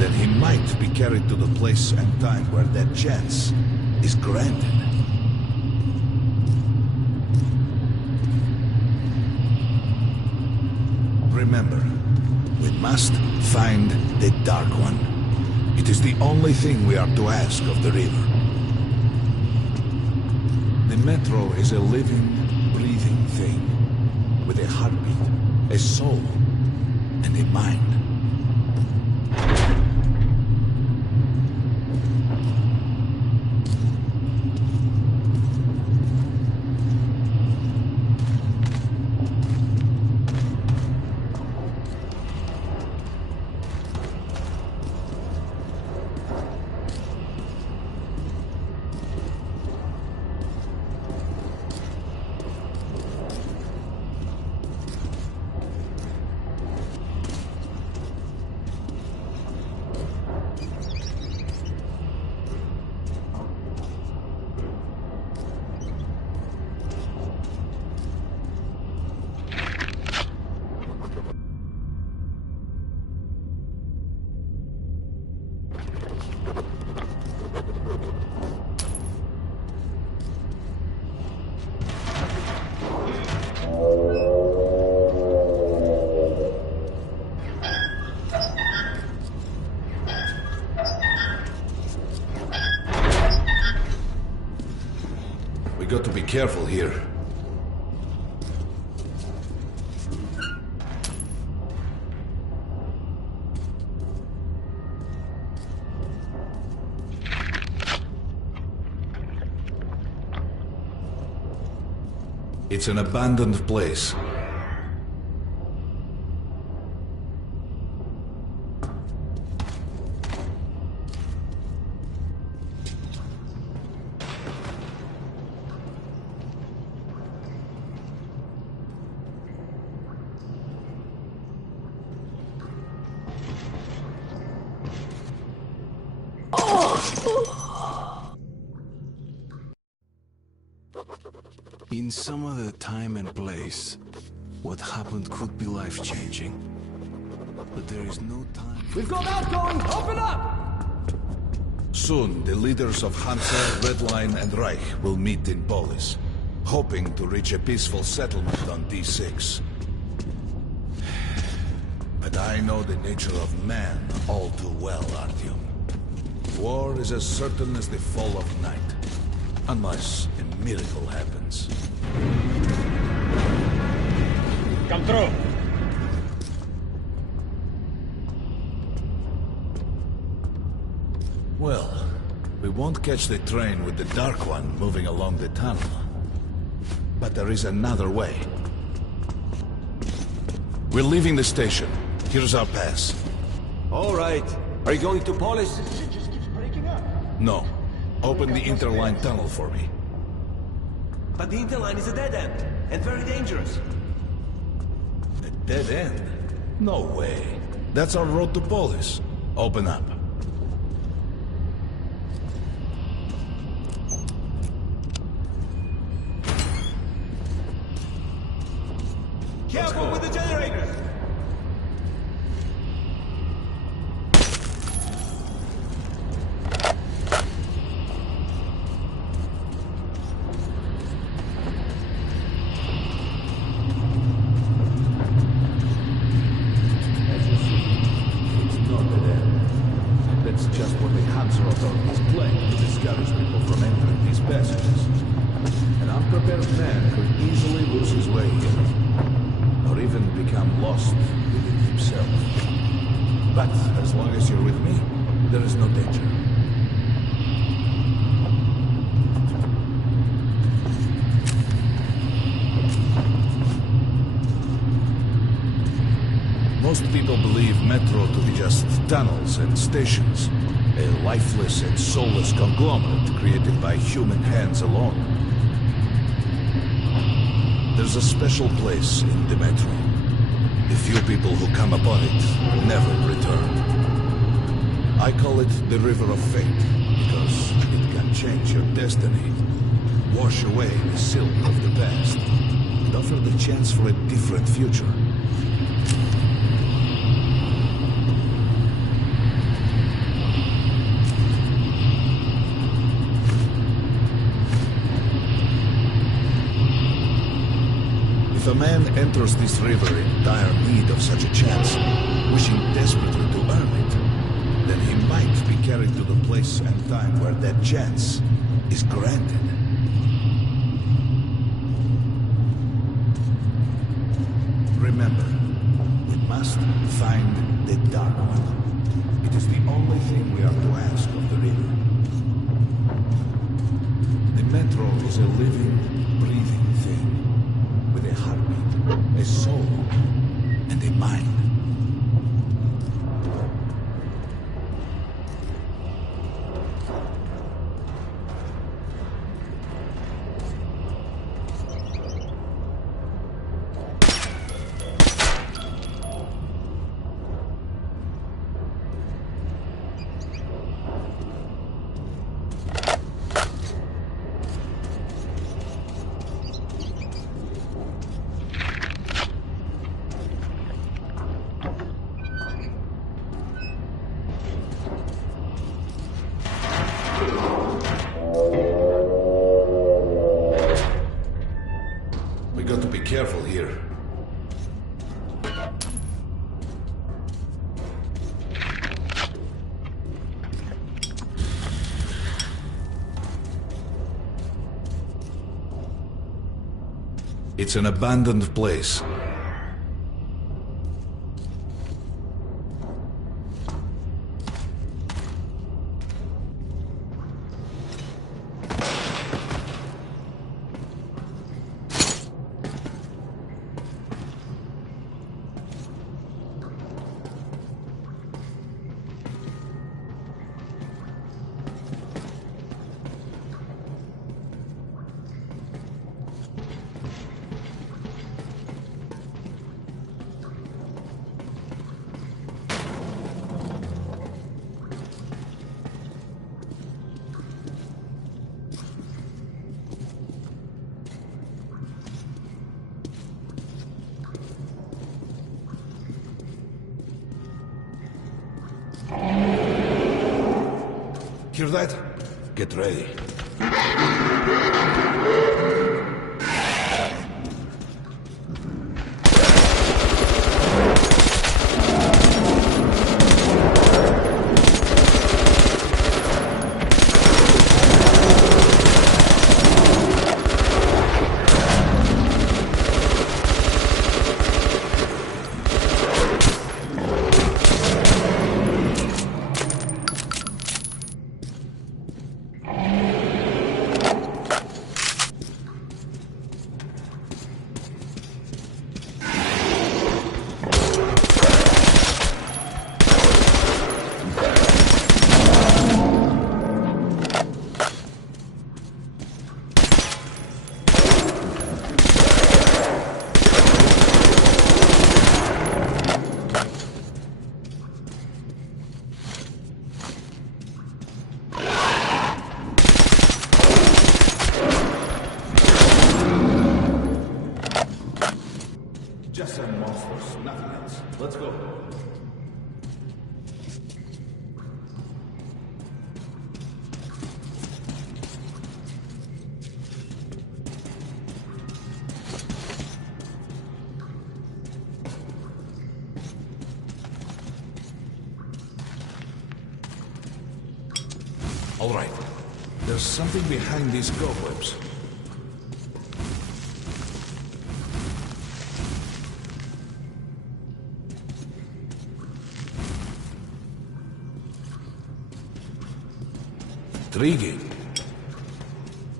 then he might be carried to the place and time where that chance is granted. Remember, we must find the Dark One. It is the only thing we are to ask of the river. The Metro is a living, breathing thing, with a heartbeat, a soul, and a mind. We got to be careful here. It's an abandoned place. In some other time and place, what happened could be life-changing. But there is no time... We've got outgoing! Open up! Soon, the leaders of Hansa, Redline, and Reich will meet in Polis, hoping to reach a peaceful settlement on D6. But I know the nature of man all too well, Artyom. War is as certain as the fall of night, unless a miracle happens. Come through! Well, we won't catch the train with the Dark One moving along the tunnel. But there is another way. We're leaving the station. Here's our pass. All right. Are you going to Polis? It just keeps breaking up. No. Open the interline tunnel for me. But the interline is a dead end, and very dangerous. A dead end? No way. That's our road to Polis. Open up. Careful with the generators! Most people believe Metro to be just tunnels and stations, a lifeless and soulless conglomerate created by human hands alone. There's a special place in the Metro. The few people who come upon it never return. I call it the River of Fate, because it can change your destiny, wash away the silk of the past, and offer the chance for a different future. If a man enters this river in dire need of such a chance, wishing desperately to earn it, then he might be carried to the place and time where that chance is granted. Remember, we must find the Dark One. It is the only thing we are to ask of the river. The Metro is a living, breathing thing. With a heartbeat, a soul, and a mind. It's an abandoned place. Hear that? Get ready. Just some monsters, nothing else. Let's go. All right. There's something behind these cobwebs. Intriguing.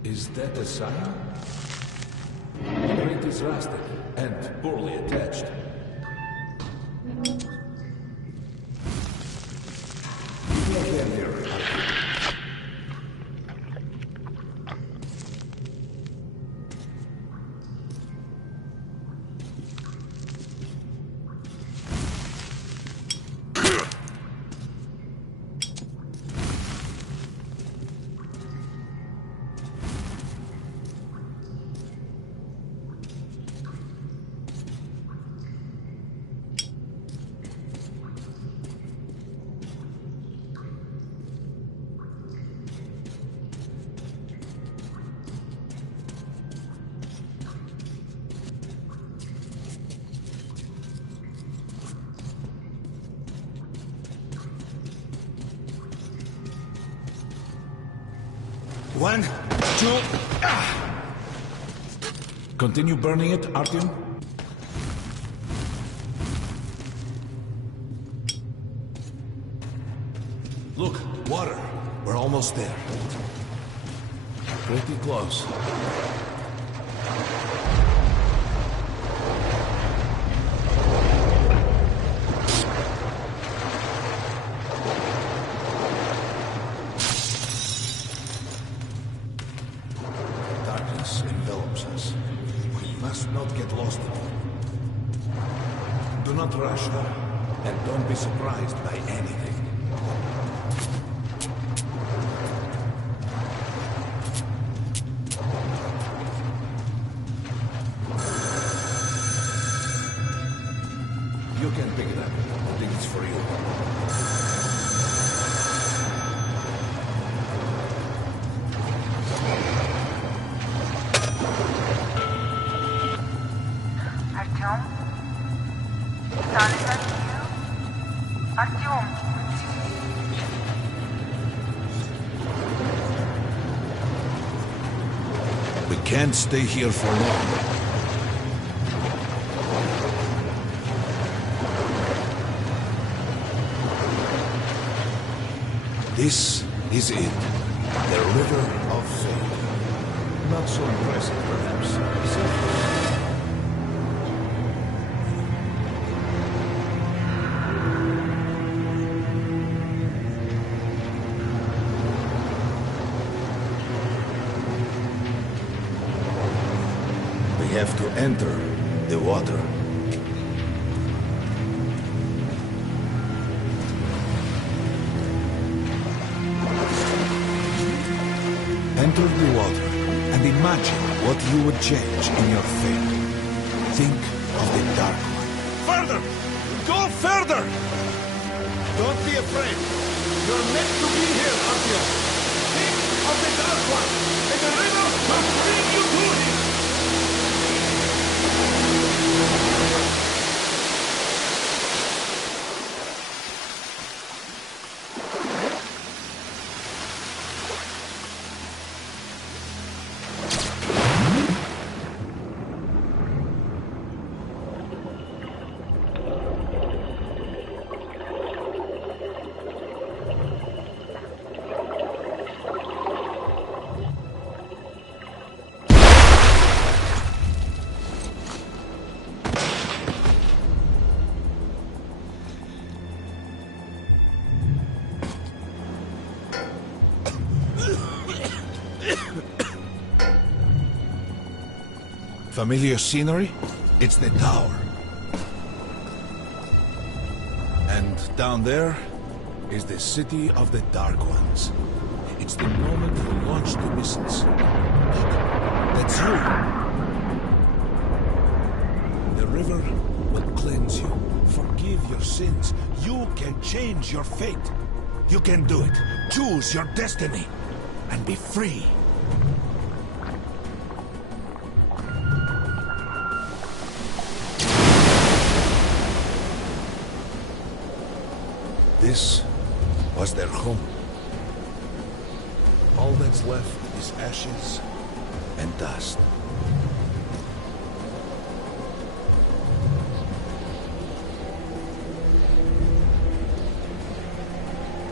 Is that a sign? The grate is rusted and poorly attached. Give me a hand here. One, two, Continue burning it, Artyom? Look, water. We're almost there. Pretty close. Darkness envelops us. We must not get lost in it. Do not rush, though, and don't be surprised by anything. You can pick it up. I think it's for you. Артём? Son, is that you? Артём! We can't stay here for long. This is it. The River of Fate. Not so impressive, perhaps. We have to enter the water. Enter the water and imagine what you would change in your fate. Think of the Dark One. Further! Go further! Don't be afraid. You're meant to be here, Artyom. Think of the Dark One, and the river will bring you to him! Familiar scenery? It's the tower. And down there is the city of the Dark Ones. It's the moment we launch the missiles. That's you. The river will cleanse you, forgive your sins. You can change your fate. You can do it. Choose your destiny and be free. This was their home. All that's left is ashes and dust.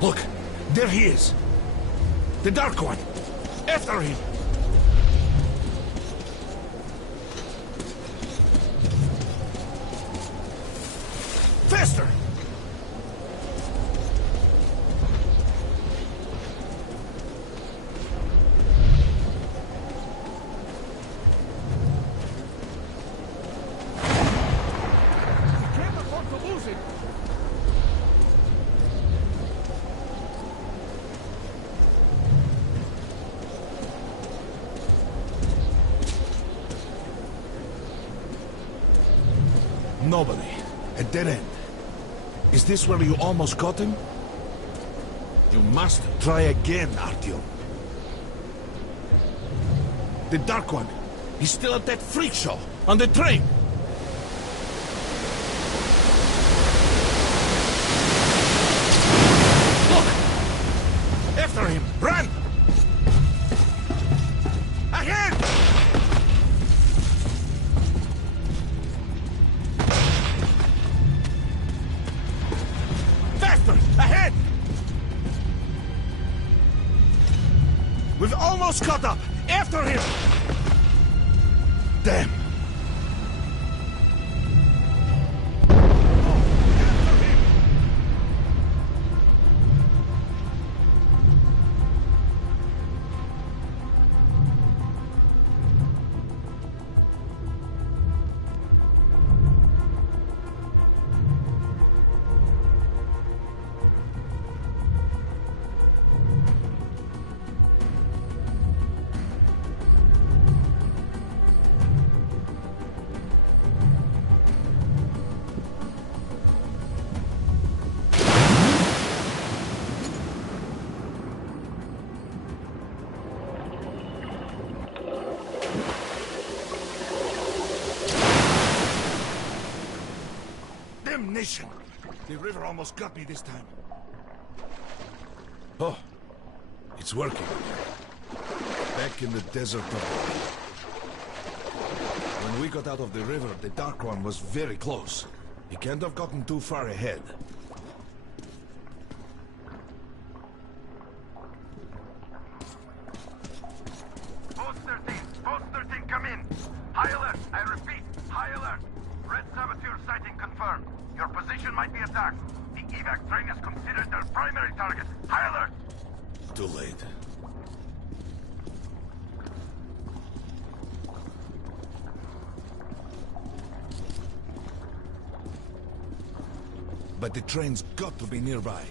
Look, there he is. The Dark One. After him. Faster! Nobody. A dead end. Is this where you almost caught him? You must try again, Artyom. The Dark One. He's still at that freak show. On the train. Look! After him. Run! Ahead! Ahead! We've almost caught up! After him! Damn! Damnation! The river almost got me this time. Oh, it's working. Back in the desert of... When we got out of the river, the Dark One was very close. He can't have gotten too far ahead. target. High alert! Too late. But the train's got to be nearby.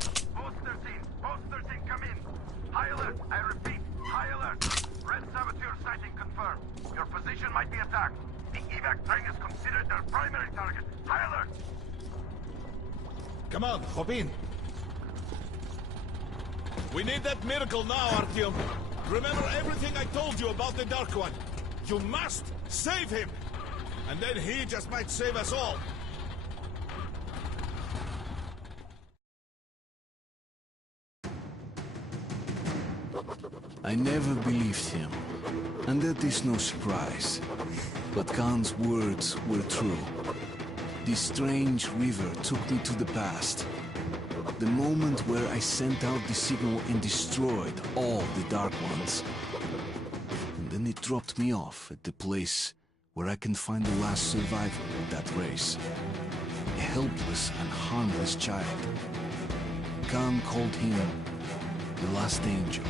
Post 13, come in. High alert, I repeat, high alert. Red saboteur sighting confirmed. Your position might be attacked. The evac train is considered their primary target. High alert! Come on, hop in. We need that miracle now, Artyom. Remember everything I told you about the Dark One. You must save him! And then he just might save us all. I never believed him, and that is no surprise. But Khan's words were true. This strange river took me to the past. The moment where I sent out the signal and destroyed all the Dark Ones. And then it dropped me off at the place where I can find the last survivor of that race. A helpless and harmless child. Khan called him the last angel.